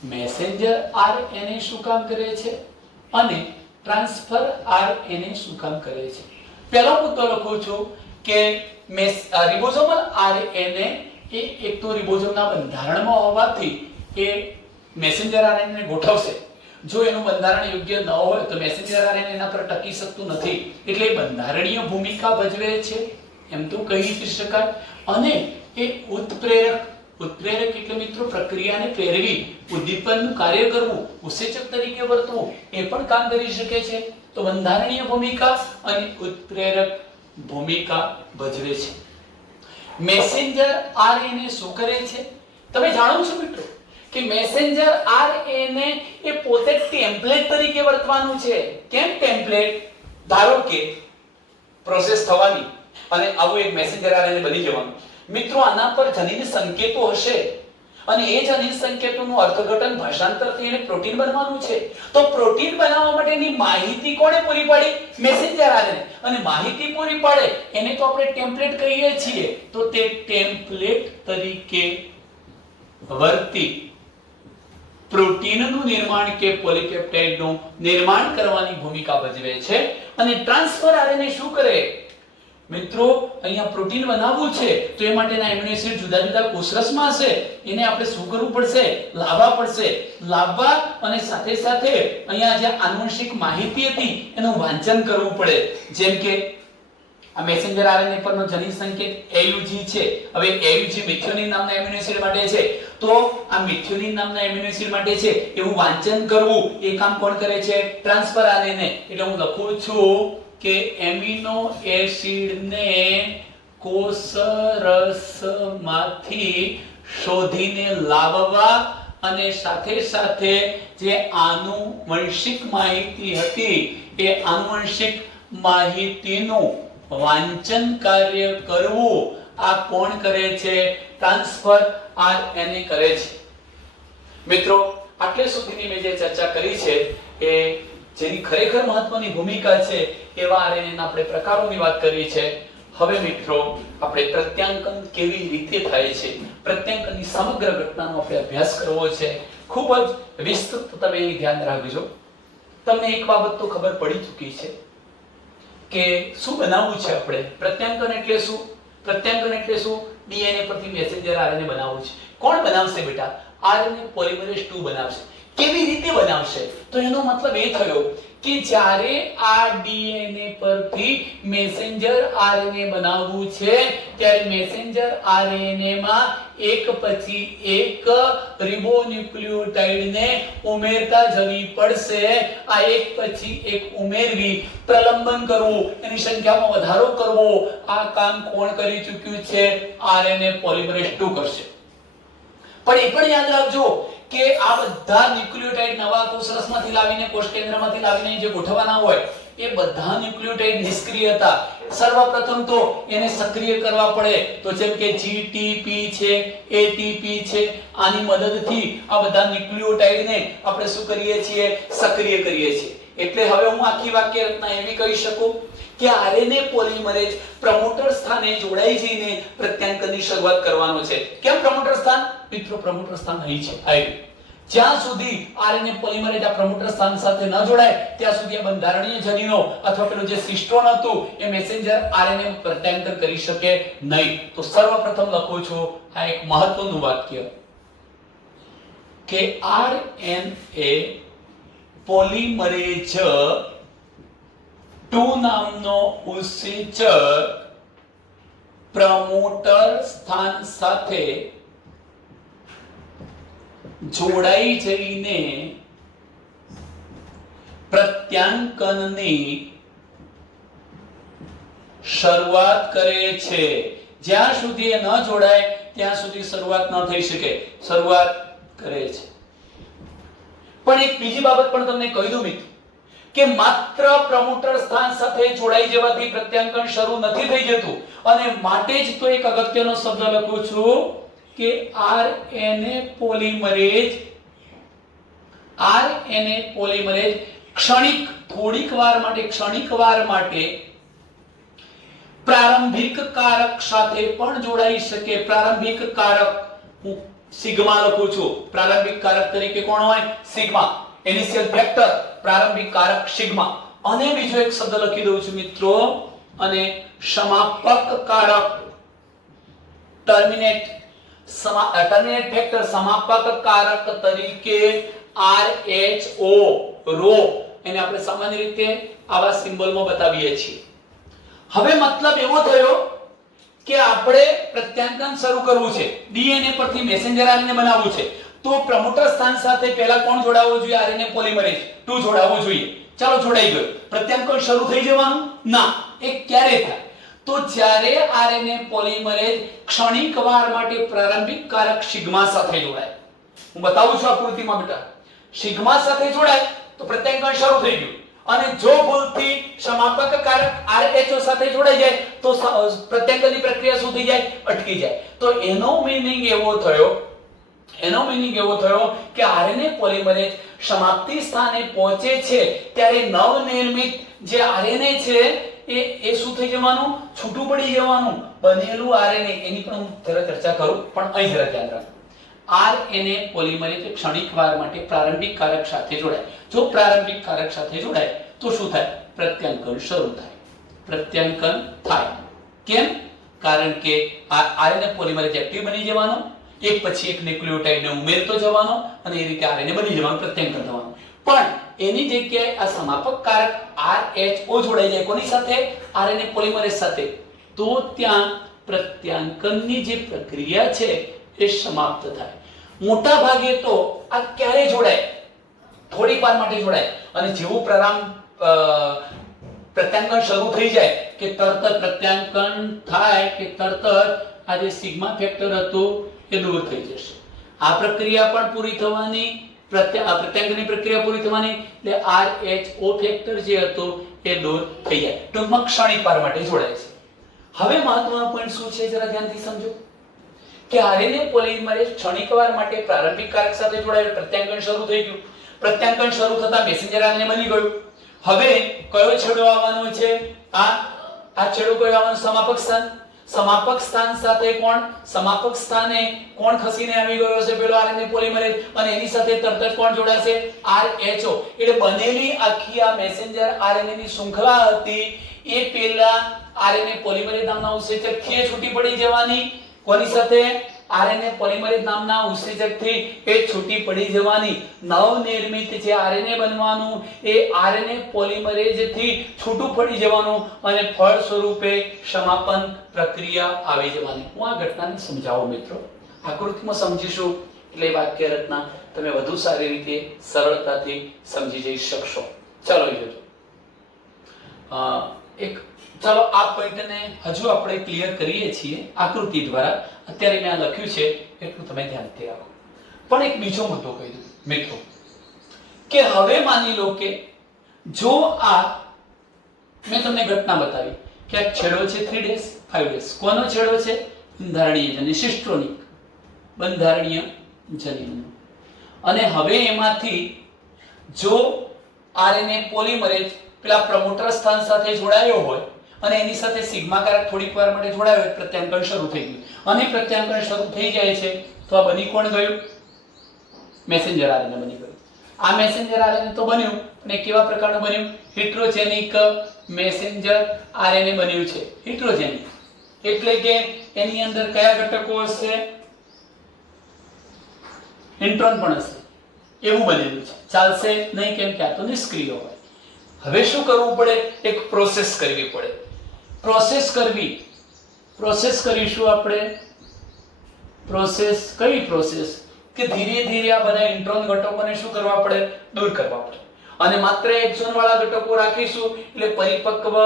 મેસેન્જર RNA શું કામ કરે છે? અને ટ્રાન્સફર RNA શું કામ કરે છે? પહેલો મુદ્દો લખું છું કે રિબોઝોમલ આરએનએ એ એક તો રિબોઝોમના બંધારણમાં હોવાથી એ મેસેન્જર આરએનએ ગોઠવશે. જો એનું બંધારણ યોગ્ય ન હોય તો મેસેન્જર આરએનએ એના પર ટકી શકતું નથી. એટલે બંધારણીય ભૂમિકા ભજવે છે એમ તો કહી શકાય. અને એ ઉત્પ્રેરક એટલે મિત્રો પ્રક્રિયાને પ્રેરવી, ઉદ્દીપનનું કાર્ય કરવું, ઉત્સેચક તરીકે વર્તવું એ પણ કામ કરી શકે છે. તો બંધારણીય ભૂમિકા અને ઉત્પ્રેરક ભૂમિકા ભજવે છે. મેસેન્જર આરએનએ શું કરે છે? તમે જાણો છો મિત્રો કે મેસેન્જર આરએનએ એ પોતે ટેમ્પલેટ તરીકે વર્તવાનું છે. કેમ ટેમ્પલેટ? ધારો કે પ્રોસેસ થવાની અને આવું એક મેસેન્જર આરએનએ બની જવાનું. મિત્રો આના પર જનીન સંકેતો હશે અને એ જનીન સંકેતોનું અર્થઘટન ભાષાંતર થઈને પ્રોટીન બનવાનું છે. તો પ્રોટીન બનાવવા માટેની માહિતી કોણે પૂરી પાડી? Messenger RNA. અને માહિતી પૂરી પાડે એને તો આપણે ટેમ્પલેટ કહીએ છીએ. તો તે ટેમ્પલેટ તરીકે વર્તી પ્રોટીનનું નિર્માણ કે પોલીપેપ્ટાઇડનું નિર્માણ કરવાની ભૂમિકા ભજવે છે. અને ટ્રાન્સફર આરએનએ શું કરે? મિત્રો અહીંયા પ્રોટીન બનાવવું છે તો એ માટેના એમિનો એસિડ જુદા જુદા કોષરસમાં હશે. એને આપણે શું કરવું પડશે? લાવવા પડશે. લાવવા અને સાથે સાથે અહીંયા જે આનુવંશિક માહિતી હતી એનું વાંચન કરવું પડે. જેમ કે આ મેસેન્જર આરએનએ પરનો જનીન સંકેત AUG છે. હવે AUG મિથિયોનિન નામના એમિનો એસિડ માટે છે. તો આ મિથિયોનિન નામના એમિનો એસિડ માટે છે એવું વાંચન કરવું એ કામ કોણ કરે છે? Transfer RNA. એટલે હું લખું છું કે એમિનો એસિડને કોષરસમાંથી શોધીને લાવવા અને સાથે સાથે જે આનુવંશિક માહિતી હતી એ આનુવંશિક માહિતીનું વાંચન કાર્ય કરવું આ કોણ કરે છે? ટ્રાન્સફર આરએનએ કરે છે. મિત્રો આટલે સુધીની મેં જે ચર્ચા કરી છે એ જેની ખરેખર મહત્વની ભૂમિકા છે એવા આરએનએના આપણે પ્રકારોની વાત કરી છે. હવે મિત્રો આપણે પ્રત્યાંકન કેવી રીતે થાય છે, પ્રત્યાંકનની સમગ્ર ઘટનાનો આપણે અભ્યાસ કરવો છે. ખૂબ જ વિસ્તૃત તમે અહીં ધ્યાન રાખજો. તમને એક બાબત તો ખબર પડી ચૂકી છે કે શું બનાવવું છે આપણે. પ્રત્યાંકન એટલે શું? પ્રત્યાંકન એટલે શું? ડીએનએ પરથી મેસેન્જર આરએનએ બનાવવું છે. કોણ બનાવશે બેટા? આરએનએ પોલિમરેઝ 2 બનાવશે. કેવી રીતે બનાવશે? તો એનો મતલબ એ થયો કે જ્યારે આ ડીએનએ પરથી મેસેન્જર આરએનએ બનાવવું છે ત્યારે મેસેન્જર આરએનએ માં એક પછી એક રિબોન્યુક્લિયોટાઇડને ઉમેરતા જવી પડશે. આ એક પછી એક ઉમેરવી, પ્રલંબન કરવું, એની સંખ્યામાં વધારો કરવો, આ કામ કોણ કરી ચૂક્યું છે? આરએનએ પોલિમરેઝ 2 કરશે. પણ એ પણ યાદ રાખજો કે આ બધા ન્યુક્લિયોટાઇડ નવા કોષરસમાંથી લાવીને કોષ કેન્દ્રમાંથી લાવીને જે ગોઠવવાના હોય એ બધા ન્યુક્લિયોટાઇડ નિષ્ક્રિય હતા. સર્વપ્રથમ તો એને સક્રિય કરવા પડે. તો જેમ કે GTP છે, ATP છે, આની મદદથી આ બધા ન્યુક્લિયોટાઇડને આપણે શું કરીએ છીએ? સક્રિય કરીએ છીએ. એટલે હવે હું આખી વાક્ય રચના એવી કહી શકું કે આરએનએ પોલિમરેઝ પ્રમોટર સ્થાને જોડાઈ જઈને પ્રત્યાંકનની શરૂઆત કરવાનો છે. કેમ પ્રમોટર સ્થાન? મિત્રો પ્રમોટર સ્થાન અહીં છે. આવ્યું. જ્યાં સુધી આરએનએ પોલિમરેઝ આ પ્રમોટર સ્થાન સાથે ન જોડાય ત્યાં સુધી આ બંધારણીય જનીનો અથવા પેલું જે સિસ્ટોન હતું એ મેસેન્જર આરએનએ પ્રત્યાંકન કરી શકે નહીં. તો સર્વપ્રથમ લખું છું આ એક મહત્વનું વાક્ય કે આરએનએ પોલિમરેઝ 2 નામનો ઉત્સેચક પ્રમોટર સ્થાન સાથે જોડાઈ જઈને પ્રત્યાંકનની શરૂઆત કરે છે. જ્યાં સુધી એ ન જોડાય ત્યાં સુધી શરૂઆત ન થઈ શકે. શરૂઆત કરે છે. પણ એક બીજી બાબત પણ તમને કહી દઉં મિત્રો કે માત્ર પ્રમોટર સ્થાન સાથે જોડાઈ જવાથી પ્રત્યાંકન શરૂ નથી થઈ જતું. અને માટે જ તો એક અગત્યનો શબ્દ લખું છું કે આરએનએ પોલિમરેઝ ક્ષણિક વાર માટે પ્રારંભિક કારક સાથે પણ જોડાઈ શકે. પ્રારંભિક કારક હું સિગ્મા લખું છું. પ્રારંભિક કારક તરીકે કોણ હોય? સિગ્મા. ઇનિશિયલ ફેક્ટર પ્રારંભિક કારક સિગ્મા. અને બીજો એક શબ્દ લખી દઉં છું મિત્રો અને સમાપક કારક ટર્મિનેટ ફેક્ટર સમાપક કારક તરીકે RH O રો એને આપણે સામાન્ય રીતે આવા સિમ્બોલમાં બતાવીએ છીએ. હવે મતલબ એવો થયો કે આપણે પ્રત્યાંકન શરૂ કરવું છે, ડીએનએ પરથી મેસેન્જર આરએનએ બનાવવું છે, તો પ્રમોટર સ્થાન સાથે પહેલા કોણ જોડાવવું જોઈએ? આરએનએ પોલિમરેઝ 2 જોડાવવું જોઈએ. ચાલો જોડાઈ ગયો. પ્રત્યાંકન શરૂ થઈ જવાનું? ના. એ ક્યારે થાય? તો જ્યારે આરએનએ પોલિમરેઝ ક્ષણિક વાર માટે પ્રારંભિક કારક સિગ્મા સાથે જોડાય. હું બતાવું છું આકૃતિમાં બેટા. સિગ્મા સાથે જોડાય તો પ્રત્યાંકન શરૂ થઈ ગયું, અને જો ભૂલથી સમાપક કારક RH સાથે જોડાઈ જાય તો પ્રત્યાંકનની પ્રક્રિયા શું થઈ જાય? અટકી જાય. તો એનો મીનિંગ એવો થયો કે આરએનએ પોલિમરેઝ સમાપ્તિ સ્થાને પહોંચે છે ત્યારે નવનિર્મિત જે આરએનએ છે એ શું થઈ જવાનું? છૂટું પડી જવાનું. બનેલું આરએનએ એની પણ હું ચર્ચા કરું, પણ અહીં જરા ધ્યાન રાખો. આરએનએ પોલિમરેઝ ક્ષણિક વાર માટે પ્રારંભિક કારક સાથે જોડાય. જો પ્રારંભિક કારક સાથે જોડાય તો શું થાય? પ્રત્યાંકન શરૂ થાય. પ્રત્યાંકન થાય. કેમ? કારણ કે આ આરએનએ પોલિમરેઝ એક્ટિવ બની જવાનો, એક પછી એક ન્યુક્લિયોટાઇડને ઉમેરતો જવાનો, અને એ રીતે આરએનએ બની જવાનું, પ્રત્યાંકન થવાનું. પણ એની જગ્યાએ આ સમાપક કારક RH O જોડાઈ જાય કોની સાથે? આરએનએ પોલિમરેઝ સાથે. તો ત્યાં પ્રત્યાંકનની જે પ્રક્રિયા છે એ સમાપ્ત થાય. મોટા ભાગે તો આ ક્યારે જોડાય? થોડીક વાર માટે જોડાય, અને જેવું પ્રત્યાંકન શરૂ થઈ જાય કે તરત જ પ્રત્યાંકન થાય કે તરત જ આ જે સિગ્મા ફેક્ટર હતું એ દૂર થઈ જશે. આ પ્રક્રિયા પણ પૂરી થવાની, પ્રત્યાંકનની પ્રક્રિયા પૂરી થવાની, એટલે RH O ફેક્ટર જે હતો એ દૂર થઈ જાય. ટૂંકમાં ક્ષણિક વાર માટે જોડાય છે. હવે મહત્વનો પોઈન્ટ શું છે જરા ધ્યાનથી સમજો કે આરએનએ પોલિમરેઝ ક્ષણિક વાર માટે પ્રારંભિક કારક સાથે જોડાય, પ્રત્યાંકન શરૂ થઈ ગયું. પ્રત્યાંકન શરૂ થતા મેસેન્જર આરએનએ બની ગયું. હવે કયો છેડો આવવાનો છે? આ છેડો કયો આવવાનો? સમાપક સ્થાન. સમાપક સ્થાન સાથે કોણ? સમાપક સ્થાને કોણ ખસીને આવી ગયો છે? પેલો આરએનએ પોલિમરેઝ, અને એની સાથે તરત જ કોણ જોડાશે? RH O. એટલે બનેલી આખી આ મેસેન્જર આરએનએ ની શૃંખલા હતી એ પેલા આરએનએ પોલિમરેઝ નામના ઉત્સેચકથી છૂટી પડી જવાની. કોની સાથે? આરએનએ પોલિમરેઝ નામના ઉત્સેચકથી એ છૂટી પડી જવાની. નવનિર્મિત જે આરએનએ બનવાનું એ આરએનએ પોલિમરેઝથી છૂટું પડી જવાનું, અને ફળ સ્વરૂપે સમાપન પ્રક્રિયા આવી જવાની. હું આ ઘટનાને સમજાવું મિત્રો, આકૃતિમાં સમજીશું એટલે વાક્ય રચના તમે વધુ સારી રીતે સરળતાથી સમજી જઈ શકશો. ચાલો જોજો. ચાલો આ પોઈન્ટને હજુ આપણે ક્લિયર કરીએ છીએ આકૃતિ દ્વારા. અત્યારે મેં આ લખ્યું છે એટલું તમે ધ્યાનથી રાખો. પણ એક બીજો મુદ્દો કહી દઉં મિત્રો, કે હવે માની લો કે જો આ મેં તમને ઘટના બતાવી કે આ છેડો છે 3 ડેશ 5 ડેશ. કોનો છેડો છે? બંધારણીય જનીન, સિસ્ટ્રોનિક બંધારણીય જનીન. અને હવે એમાંથી જો આરએનએ પોલિમરેઝ પેલા પ્રમોટર સ્થાન સાથે જોડાયો હોય અને એની સાથે સિગ્મા કારક થોડીક વાર માટે જોડાયો હોય, પ્રત્યાંકન શરૂ થઈ ગયું. અને પ્રત્યાંકન શરૂ થઈ જાય છે તો આ બની કોણ ગયું? મેસેન્જર આરએનએ બની ગયું. આ મેસેન્જર આરએનએ તો બન્યું, અને કેવા પ્રકારનું બન્યું? હિટ્રોજેનિક મેસેન્જર આરએનએ બન્યું છે. હિટ્રોજેનિક એટલે કે એની અંદર કયા ઘટકો હશે? ઇન્ટ્રોન પણ હશે. એવું બનેલું છે. ચાલશે નહીં, કેમ કે આ તો નિષ્ક્રિય હોય. હવે શું કરવું પડે? એક પ્રોસેસ કરવી પડે. પ્રોસેસ કરીશું આપણે. કઈ પ્રોસેસ? કે ધીરે ધીરે આ બધા ઇન્ટ્રોન ઘટકોને શું કરવા પડે? દૂર કરવા પડે. અને માત્ર એક્સોન વાળા ઘટકો રાખીશું એટલે પરિપક્વ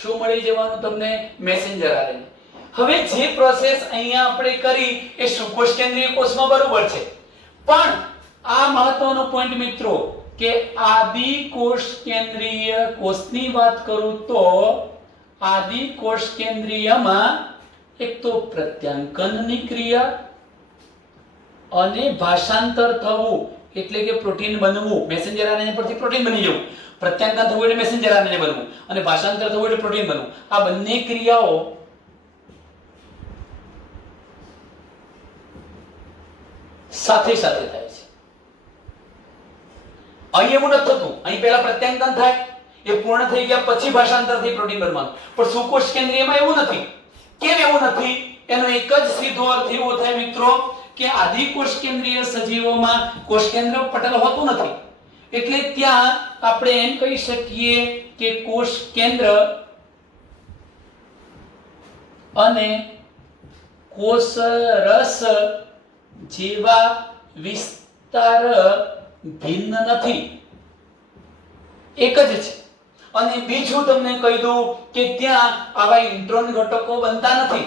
શું મળી જવાનું તમને? Messenger RNA. હવે જે પ્રોસેસ અહીંયા આપણે કરી એ સુકોષ કેન્દ્રીય કોષમાં બરોબર છે, પણ આ મહત્વનો પોઈન્ટ મિત્રો કે આદિ કોષ કેન્દ્રીય કોષની વાત કરું તો આદિ કોષ કેન્દ્રીયમાં એક તો પ્રત્યાંકનની ક્રિયા અને ભાષાંતર થવું એટલે કે પ્રોટીન બનવું. મેસેન્જર આરએનએ પરથી પ્રોટીન બની જવું. પ્રત્યાંકન થવું એટલે મેસેન્જર આરએનએ બનવું, અને ભાષાંતર થવું એટલે પ્રોટીન બનવું. આ બંને ક્રિયાઓ સાથે સાથે થાય છે. અહીં એવું નથી થતું. અહીં પહેલા પ્રત્યાંકન થાય, એ પૂર્ણ થઈ ગયા પછી ભાષાંતરથી પ્રોટીન બનવાનું. પણ સુકોષ કેન્દ્રીયમાં એવું નથી. કેમ એવું નથી? એનો એક જ સીધો અર્થ એવો થાય મિત્રો કે આદિકોષ કેન્દ્રીય સજીવોમાં કોષ કેન્દ્ર પટલ હોતું નથી. એટલે ત્યાં આપણે એમ કહી શકીએ કે કોષ કેન્દ્ર અને કોષરસ જેવા વિસ્તાર ભિન્ન નથી, એક જ છે. અને બીજું તમને કહી દઉં કે ત્યાં આવા ઇન્ટ્રોન ઘટકો બનતા નથી,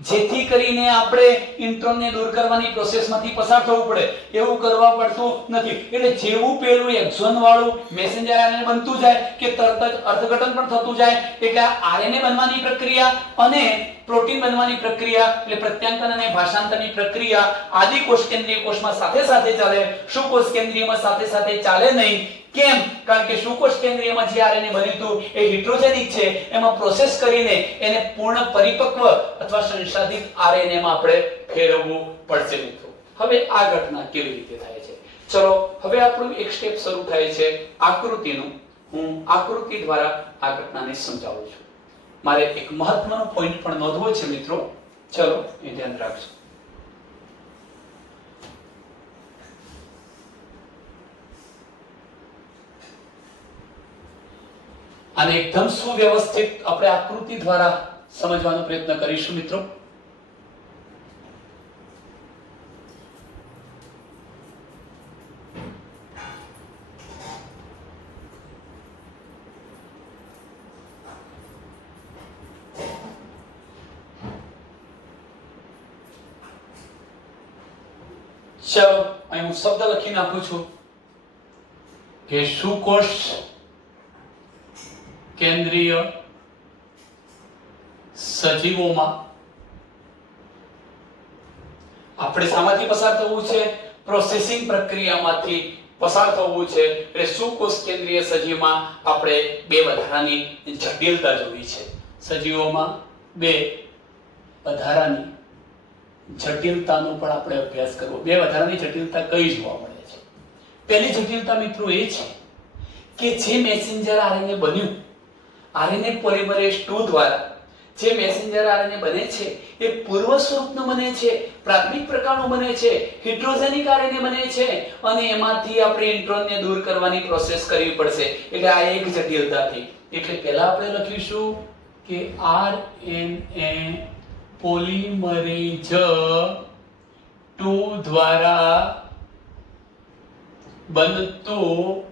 જેથી કરીને આપણે ઇન્ટ્રોનને દૂર કરવાની પ્રોસેસમાંથી પસાર થવું પડે એવું કરવા પડતું નથી. એટલે જેવું પેલું એક્ઝોન વાળું મેસેન્જર આરએનએ બનતું જાય કે તરત જ અર્થઘટન પણ થતું જાય. એટલે આરએનએ બનવાની પ્રક્રિયા અને પ્રોટીન બનવાની પ્રક્રિયા એટલે પ્રત્યાંકન અને ભાષાંતરની પ્રક્રિયા આદિકોષ કેન્દ્રીય કોષમાં સાથે સાથે ચાલે, સુકોષ કેન્દ્રીયમાં સાથે સાથે ચાલે નહીં. કેમ? કારણ કે સુકોષ કેન્દ્રીયમાં જે આરએનએ બન્યું હતું એ હિટ્રોજેનિક છે, એમાં પ્રોસેસ કરીને એને પૂર્ણ પરિપક્વ અથવા સંસાધિત આરએનએ માં આપણે ફેરવવું પડશે મિત્રો. હવે આ ઘટના કેવી રીતે થાય છે? ચલો હવે આપણું એક સ્ટેપ શરૂ થાય છે આકૃતિનું. હું આકૃતિ દ્વારા આ ઘટનાને સમજાવું છું. મારે એક મહત્વનો પોઈન્ટ પણ નોંધવો છે મિત્રો. ચલો એ ધ્યાન રાખજો. અને એકદમ સુવ્યવસ્થિત આપણે આકૃતિ દ્વારા સમજવાનો પ્રયત્ન કરીશું મિત્રો. ચાલો અહીં હું શબ્દ લખી નાખું છું કે સુકોષ કેન્દ્રીય સજીવોમાં આપણે શામાંથી પસાર થવું છે? પ્રોસેસિંગ પ્રક્રિયામાંથી પસાર થવું છે. એટલે સુકોષ કેન્દ્રીય સજીવમાં આપણે બે વધારાની જટિલતા જોઈ છે. સજીવોમાં બે વધારાની જટિલતાનો પણ આપણે અભ્યાસ કરવો. બે વધારાની જટિલતા કઈ જોવા મળે છે? પહેલી જટિલતા મિત્રો એ છે કે જે મેસેન્જર આરએનએ બન્યું, આરએનએ પોલિમરેઝ 2 દ્વારા જે મેસેન્જર આરએનએ બને છે એ પૂર્વ સ્વરૂપનું બને છે, પ્રાથમિક પ્રકારનું બને છે, હિટ્રોજેનિક આરએનએ બને છે અને એમાંથી આપણે ઇન્ટ્રોનને દૂર કરવાની પ્રોસેસ કરવી પડશે. એટલે આ એક જટિલતા થઈ. એટલે પહેલા આપણે લખીશું કે આરએનએ પોલિમરેઝ 2 દ્વારા બનતું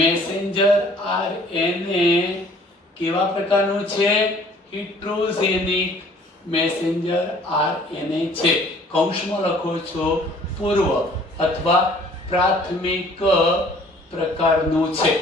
મેસેન્જર આરએનએ કેવા પ્રકારનું છે? હિટ્રોજેનિક મેસેન્જર આરએનએ છે. કૌંસમાં લખો છો પૂર્વ અથવા પ્રાથમિક પ્રકારનું છે.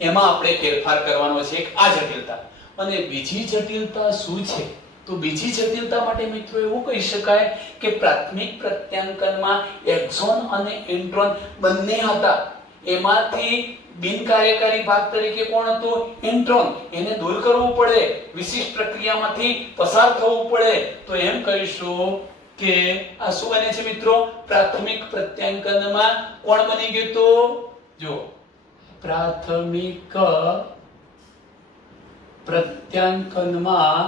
એમાં આપણે ફેરફાર કરવાનો છે. એક આ જટિલતા. અને બીજી જટિલતા શું છે? તો બીજી જટિલતા માટે મિત્રો એવું કહી શકાય કે પ્રાથમિક પ્રત્યાંકનમાં એક્ઝોન અને ઇન્ટ્રોન બંને હતા. એમાંથી બિનકાર્યકારી ભાગ તરીકે કોણ હતો? ઇન્ટ્રોન. એને દૂર કરવું પડે, વિશિષ્ટ પ્રક્રિયામાંથી પસાર થવું પડે. તો એમ કહીશું કે આ શું બને છે મિત્રો? પ્રાથમિક પ્રત્યાંકનમાં કોણ બની ગયું? તો જો પ્રાથમિક પ્રત્યાંકનમાં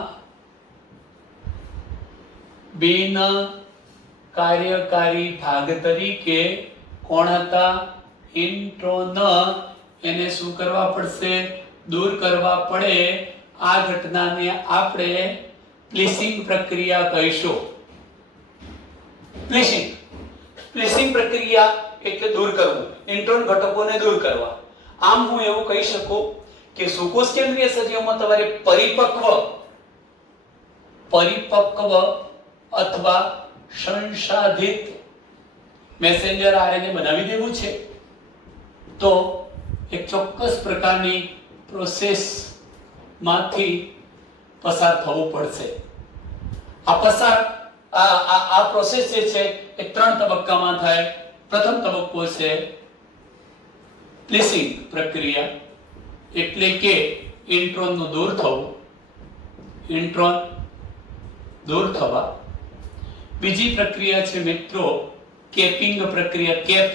બિન કાર્યકારી ભાગ તરીકે કોણ હતા? ઇન્ટ્રોન. એને શું કરવા પડશે? દૂર કરવા પડે. આ ઘટનાને આપણે પ્લેસિંગ પ્રક્રિયા કહીશું. પ્લેસિંગ પ્રક્રિયા એટલે દૂર કરવું, ઇન્ટ્રોન ઘટકોને દૂર કરવા. આમ હું એવું કહી શકું કે સુકોષ કેન્દ્રીય સજીવોમાં તમારે પરિપક્વ અથવા સંસાધિત મેસેન્જર આરએનએ બનાવી દેવું છે તો એક ચોક્કસ પ્રકારની પ્રોસેસ માંથી પસાર થવું પડશે. આ પ્રોસેસ જે છે એ 3 તબક્કામાં થાય. પ્રથમ તબક્કો છે પ્લેસિંગ પ્રક્રિયા, એટલે કે ઇન્ટ્રોનનું દૂર થવું, ઇન્ટ્રોન દૂર થવા. બીજી પ્રક્રિયા છે મિત્રો કેપિંગ પ્રક્રિયા. કેપ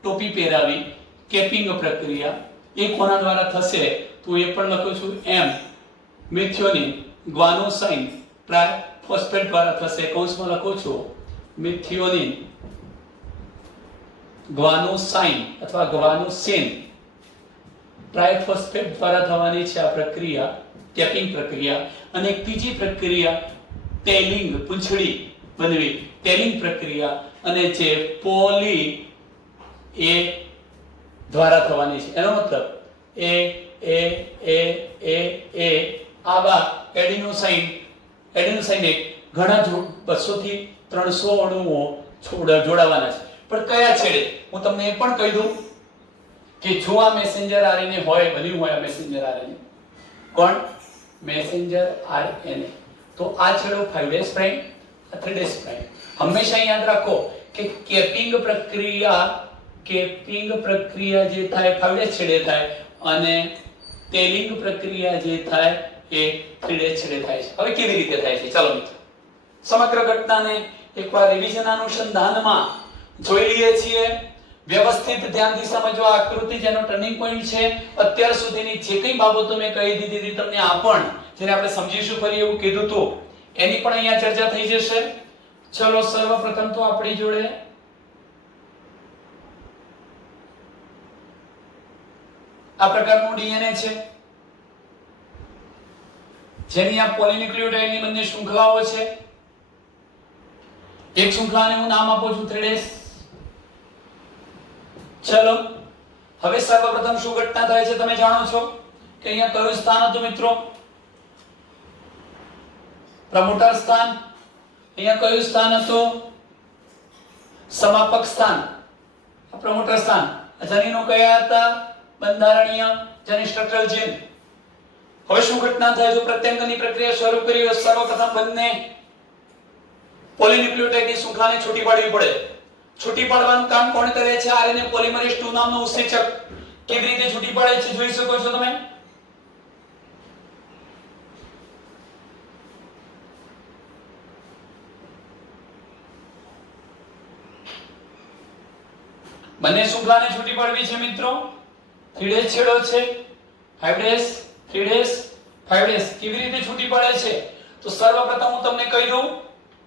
ટોપી પહેરાવી, કેપિંગ પ્રક્રિયા. એ કોના દ્વારા થશે તો એ પણ લખું છું એમ મિથિયોનિન ગ્વાનોસાઇન ટ્રાઇફોસ્ફેટ દ્વારા થશે. કૌંસમાં લખું છું મિથિયોનિન ગ્વાનોસાઇન અથવા ગ્વાનોસિન ટ્રાઇફોસ્ફેટ દ્વારા થવાની છે આ પ્રક્રિયા, ટેપિંગ પ્રક્રિયા. અને એક ત્રીજી પ્રક્રિયા ટેલિંગ, પૂંછડી બનવી, ટેલિંગ પ્રક્રિયા, અને જે પોલી એ દ્વારા થવાની છે. એનો મતલબ એ આવા એડિનોસાઇન ઘણા 200 થી 300 અણુઓ જોડાવાના છે. પણ કયા છેડે? હું તમને એ પણ કહી દઉં કે જો આ મેસેન્જર આરએનએ હોય, બન્યું હોય આ મેસેન્જર આરએનએ, કોણ? મેસેન્જર આરએનએ, તો આ છેડો 5' પ્રાઇમ, આ 3' પ્રાઇમ. હંમેશા યાદ રાખો કે કેપિંગ પ્રક્રિયા જે થાય 5' છેડે થાય અને ટેલિંગ પ્રક્રિયા જે થાય એ 3' છેડે થાય છે. હવે કેવી રીતે થાય છે ચાલો મિત્રો સમગ્ર ઘટનાને એકવાર રિવિઝન અનુસંધાનમાં જોઈ લઈએ છીએ. વ્યવસ્થિત ધ્યાનથી સમજો આ આકૃતિ જેનો ટર્નિંગ પોઈન્ટ છે. અત્યાર સુધીની જે કંઈ બાબતો મેં કહી દીધી હતી તમને આ પણ જેને આપણે સમજીશું ફરી એવું કીધું હતું એની પણ અહીંયા ચર્ચા થઈ જશે. ચલો સર્વપ્રથમ તો આપણી જોડે આ પ્રકારનું ડીએનએ છે જેની આ પોલીન્યુક્લિયોટાઇડની બંને શૃંખલાઓ છે. એક શૃંખલાને હું નામ આપું છું 3'. ચલો હવે સર્વપ્રથમ શું ઘટના થાય છે તમે જાણો છો કે અહીંયા કયું સ્થાન હતું મિત્રો? પ્રમોટર સ્થાન. અહીંયા કયું સ્થાન હતું? સમાપક સ્થાન. પ્રમોટર સ્થાન. જનીનો કયા હતા? બંધારણીય જની સ્ટ્રક્ચરલ જીન. હવે શું ઘટના થાય જો પ્રત્યાંગનની પ્રક્રિયા શરૂ કરી હોય? સર્વપ્રથમ બંને પોલીન્યુક્લિયોટાઇડની શૃંખલાને છૂટી પાડવી પડે. છૂટી પાડવાનું કામ કોણ કરે છે? આરએનએ પોલિમરેઝ 2 નામનો ઉત્સેચક. કેવી રીતે છૂટી પાડે છે જોઈ શકો છો તમે. બંને શૃંખલાને છૂટી પાડવી છે મિત્રો. 3' છેડો છે, 5', 3', 5'. કેવી રીતે છૂટી પાડે છે? તો સર્વપ્રથમ હું તમને કહી દઉં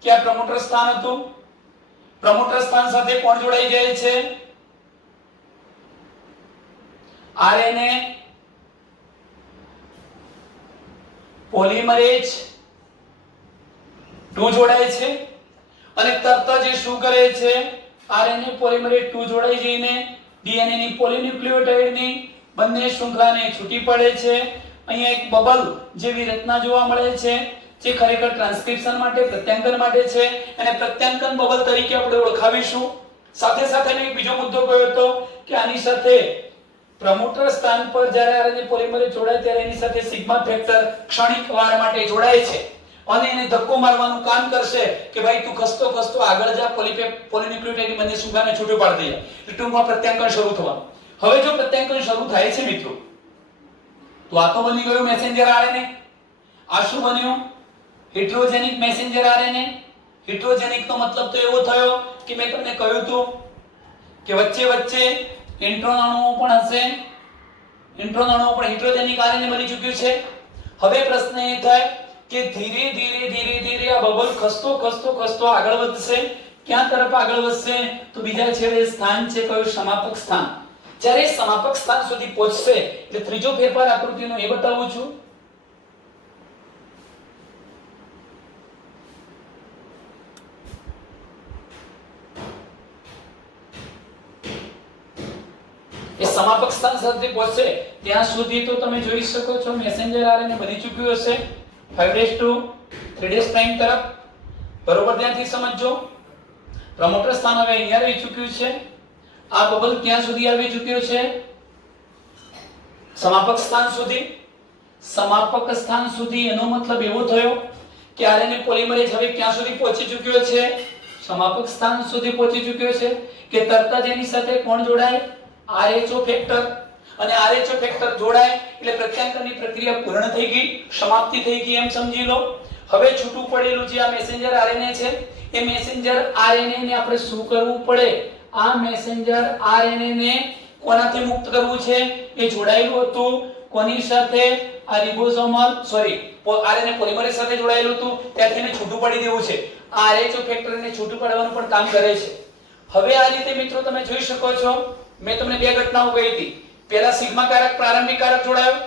કે આ પ્રમોટર સ્થાન હતું. પ્રમોટર સ્થાન સાથે કોણ જોડાઈ જાય છે? આરએનએ પોલિમરેઝ 2 જોડાય છે અને તરત જ શું કરે છે? આરએનએ પોલિમરેઝ 2 જોડાઈ જઈને ડીએનએ ની પોલીન્યુક્લિયોટાઇડની બંને શૃંખલાને છૂટી પડે છે. અહીંયા એક બબલ જેવી રચના જોવા મળે છે જે ખરેખર ટ્રાન્સક્રિપ્શન માટે, પ્રત્યાંકન માટે છે અને પ્રત્યાંકન બબલ તરીકે આપણે ઓળખાવીશું. સાથે સાથે મેં એક બીજો મુદ્દો કહ્યો હતો કે આની સાથે પ્રમોટર સ્થાન પર જ્યારે આરએનએ પોલિમરેઝ જોડાય ત્યારે એની સાથે સિગ્મા ફેક્ટર ક્ષણિક વાર માટે જોડાય છે અને એને ધક્કો મારવાનું કામ કરશે કે ભાઈ તું ખસતો ખસતો આગળ જા, પોલીન્યુક્લિયોટાઇડની બંને શૃંખલાને છૂટું પાડી દે. ટૂંકમાં પ્રત્યાંકન શરૂ થવાનું. હવે જો પ્રત્યાંકન શરૂ થાય છે મિત્રો તો આ તો બની ગયું મેસેન્જર આરએનએ. આ શું બન્યું? હેટ્રોજેનિક મેસેન્જર આરએનએ. હેટ્રોજેનિક નો મતલબ તો એવો થયો કે મેં તમને કહ્યું હતું કે વચ્ચે વચ્ચે ઇન્ટ્રોન અણુઓ પણ હશે. ઇન્ટ્રોન અણુઓ પણ હેટ્રોજેનિક આરએનએ બની ચૂક્યું છે. હવે પ્રશ્ન એ થાય કે ધીરે ધીરે આ બબલ ખસતો આગળ વધશે. ક્યાં તરફ આગળ વધશે? તો બીજા છેડે સ્થાન છે કયું? સમાપક સ્થાન. જ્યારે સમાપક સ્થાન સુધી પહોંચશે એટલે ત્રીજો ફેરફાર આકૃતિનો એ બતાવું છું. એ સમાપક સ્થાન સુધી પહોંચશે ત્યાં સુધી તો તમે જોઈ શકો છો મેસેન્જર આરએનએ બની ચૂક્યું હશે 5' 3' પ્રાઇમ તરફ. બરોબર ધ્યાનથી સમજજો. પ્રમોટર સ્થાન હવે અહીંયા રહી ચૂક્યું છે. આ બબલ ક્યાં સુધી આવી ચૂક્યો છે? સમાપક સ્થાન સુધી. સમાપક સ્થાન સુધી એનો મતલબ એવો થયો કે આરએનએ પોલિમરેઝ હવે ક્યાં સુધી પહોંચી ચૂક્યો છે? સમાપક સ્થાન સુધી પહોંચી ચૂક્યો છે કે તરત જ એની સાથે કોણ જોડાય? RH factor. અને RH ફેક્ટર જોડાય એટલે પ્રત્યાંકનની પ્રક્રિયા પૂર્ણ થઈ ગઈ, સમાપ્તિ થઈ ગઈ એમ સમજી લો. હવે છૂટું પડેલું જે આ મેસેન્જર આરએનએ છે એ મેસેન્જર આરએનએ ને આપણે શું કરવું પડે? આ મેસેન્જર આરએનએ ને કોનાથી મુક્ત કરવું છે એ જોડાયેલું હતું કોની સાથે આ રિબોસોમલ આરએનએ પોલિમરેઝ સાથે જોડાયેલું હતું ત્યાંથી એને છૂટું પાડી દેવું છે આ આરએચઓ ફેક્ટર એને છૂટું પાડવાનું પણ કામ કરે છે હવે આ રીતે મિત્રો તમે જોઈ શકો છો મેં તમને બે ઘટનાઓ કહી હતી પહેલા સિગ્મા કારક પ્રારંભિક કારક જોડાયો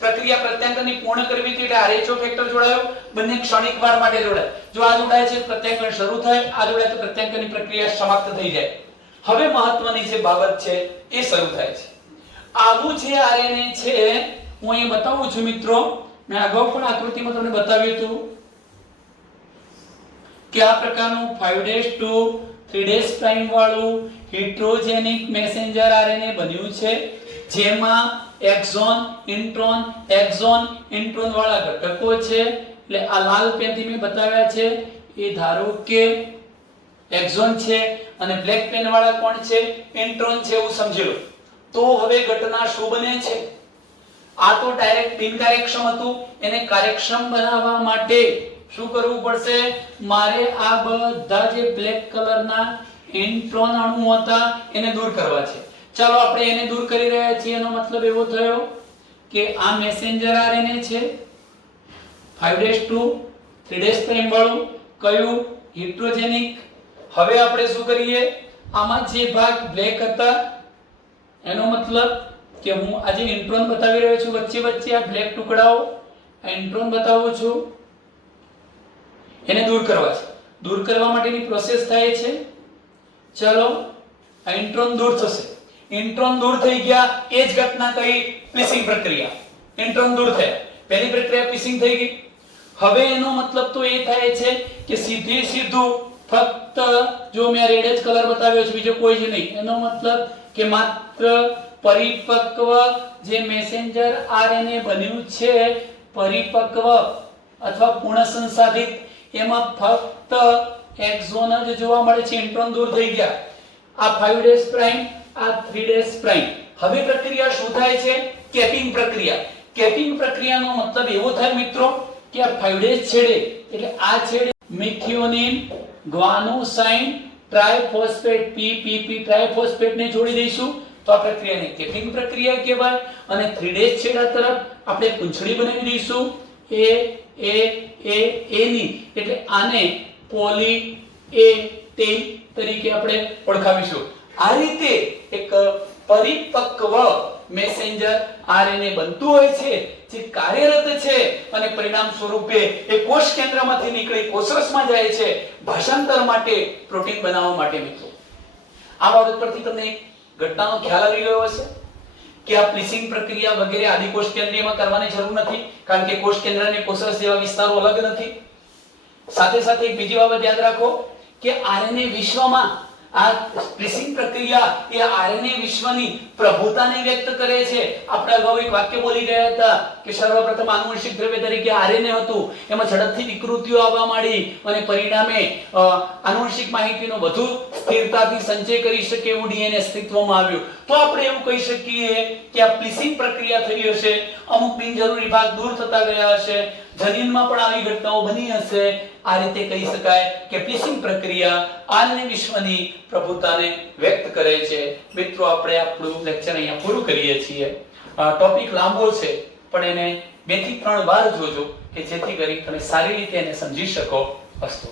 પ્રક્રિયા પ્રત્યાંકનની પૂર્ણ કરવી હતી એટલે આરએચઓ ફેક્ટર જોડાયો બંને ક્ષણિક વાર માટે જોડાય જો આ જોડાય છે પ્રત્યાંકન શરૂ થાય આ જોડાય તો પ્રત્યાંકનની પ્રક્રિયા સમાપ્ત થઈ જાય હવે મહત્વની જે બાબત છે એ શરૂ થાય છે આવું જે આરએનએ છે હું અહીં બતાવું છું મિત્રો મેં અગાઉ પણ આકૃતિમાં તમને બતાવ્યું હતું કે આ પ્રકારનું 5' 3' વાળું હિટ્રોજેનિક મેસેન્જર આરએનએ બન્યું છે જેમાં એક્ઝોન ઇન્ટ્રોન વાળા ઘટકો છે એટલે આ લાલ પેનથી મેં બતાવ્યા છે એ ધારો કે એક્ઝોન છે અને બ્લેક પેન વાળા કોણ છે ઇન્ટ્રોન છે એવું સમજી લો તો હવે ઘટના શું બને છે આ તો ડાયરેક્ટ બિનકાર્યક્ષમ હતું એને કાર્યક્ષમ બનાવવા માટે શું કરવું પડશે મારે આ બધા જે બ્લેક કલરના ઇન્ટ્રોન અણુ હતા એને દૂર કરવા છે ચાલો આપણે એને દૂર કરી રહ્યા છીએ એનો મતલબ એવો થયો કે આ મેસેન્જર આરએનએ છે 5' 3' વાળું કયું હિટ્રોજેનિક હવે આપણે શું કરીએ આમાં જે ભાગ બ્લેક હતા એનો મતલબ કે હું આજે ઇન્ટ્રોન બતાવી રહ્યો છું વચ્ચે વચ્ચે આ બ્લેક ટુકડાઓ આ ઇન્ટ્રોન બતાવું છું એને દૂર કરવા છે દૂર કરવા માટેની પ્રોસેસ થાય છે ચલો આ ઇન્ટ્રોન દૂર થશે ઇન્ટ્રોન દૂર થઈ ગયા એ જ ઘટના કઈ પ્લીસિંગ પ્રક્રિયા ઇન્ટ્રોન દૂર થયા પહેલી પ્રક્રિયા પ્લીસિંગ થઈ ગઈ હવે એનો મતલબ તો એ થાય છે કે સીધું ફક્ત જો મેં રેડ જ કલર બતાવ્યો છે બીજો કોઈ જ નહીં એનો મતલબ કે માત્ર પરિપક્વ જે મેસેન્જર આરએનએ બન્યું છે પરિપક્વ અથવા પૂર્ણ સંસાધિત એમાં ફક્ત એક્ઝોન જ જોવા મળે છે ઇન્ટ્રોન દૂર થઈ ગયા આ 5' આ 3' હવે પ્રક્રિયા શું થાય છે કેપિંગ પ્રક્રિયાનો મતલબ એવો થાય મિત્રો કે આ 5' છેડે એટલે આ છેડે મિથિયોનિન ગ્વાનોસાઇન ટ્રાઇફોસ્ફેટ PP ટ્રાઇફોસ્ફેટ ને જોડી દઈશું તો આ પ્રક્રિયાને કેપિંગ પ્રક્રિયા કહેવાય અને 3' છેડા તરફ આપણે પૂંછડી બનાવી દઈશું એ ની એટલે આને પોલી એ ટેન તરીકે આપણે ઓળખાવીશું આ રીતે એક પરિપક્વ મેસેન્જર આરએનએ બનતું હોય છે જે કાર્યરત છે અને પરિણામ સ્વરૂપે એ કોષ કેન્દ્રમાંથી નીકળી કોષરસમાં જાય છે ભાષાંતર માટે પ્રોટીન બનાવવા માટે મિત્રો આ બાબત પરથી તમને ઘટનાનો ખ્યાલ આવી ગયો હશે કે આ પ્લીસિંગ પ્રક્રિયા વગેરે આદિ કોષ કેન્દ્રીયમાં કરવાની જરૂર નથી કારણ કે કોષ કેન્દ્ર અને કોષરસ જેવા વિસ્તારો અલગ નથી સાથે સાથે એક બીજી બાબત યાદ રાખો કે આરએનએ વિશ્વમાં આ પ્લીસિંગ પ્રક્રિયા એ આરએનએ વિશ્વની પ્રભુતાને વ્યક્ત કરે છે આપણે અગાઉ એક વાક્ય બોલી ગયા હતા કે સર્વપ્રથમ આનુવંશિક દ્રવ્ય તરીકે આરએનએ હતું એમાં ઝડપથી વિકૃતિઓ આવવા માંડી અને પરિણામે આનુવંશિક માહિતીનો વધુ સ્થિરતાથી સંચય કરી શકે એવું ડીએનએ અસ્તિત્વમાં આવ્યું તો આપણે એવું કહી શકીએ કે આ પ્લીસિંગ પ્રક્રિયા થઈ હશે અમુક બિનજરૂરી ભાગ દૂર થતા ગયા હશે જનીનમાં પણ આવી ઘટનાઓ બની હશે આ રીતે કહી શકાય કે પ્લીસિંગ પ્રક્રિયા આરએનએ વિશ્વની પ્રભુતાને વ્યક્ત કરે છે મિત્રો આપણે આપણું લેક્ચર અહીંયા પૂરું કરીએ છીએ ટોપિક લાંબો છે પણ એને 2 થી 3 વાર જોજો કે જેથી કરી તમે સારી રીતે એને સમજી શકો. અસ્તુ.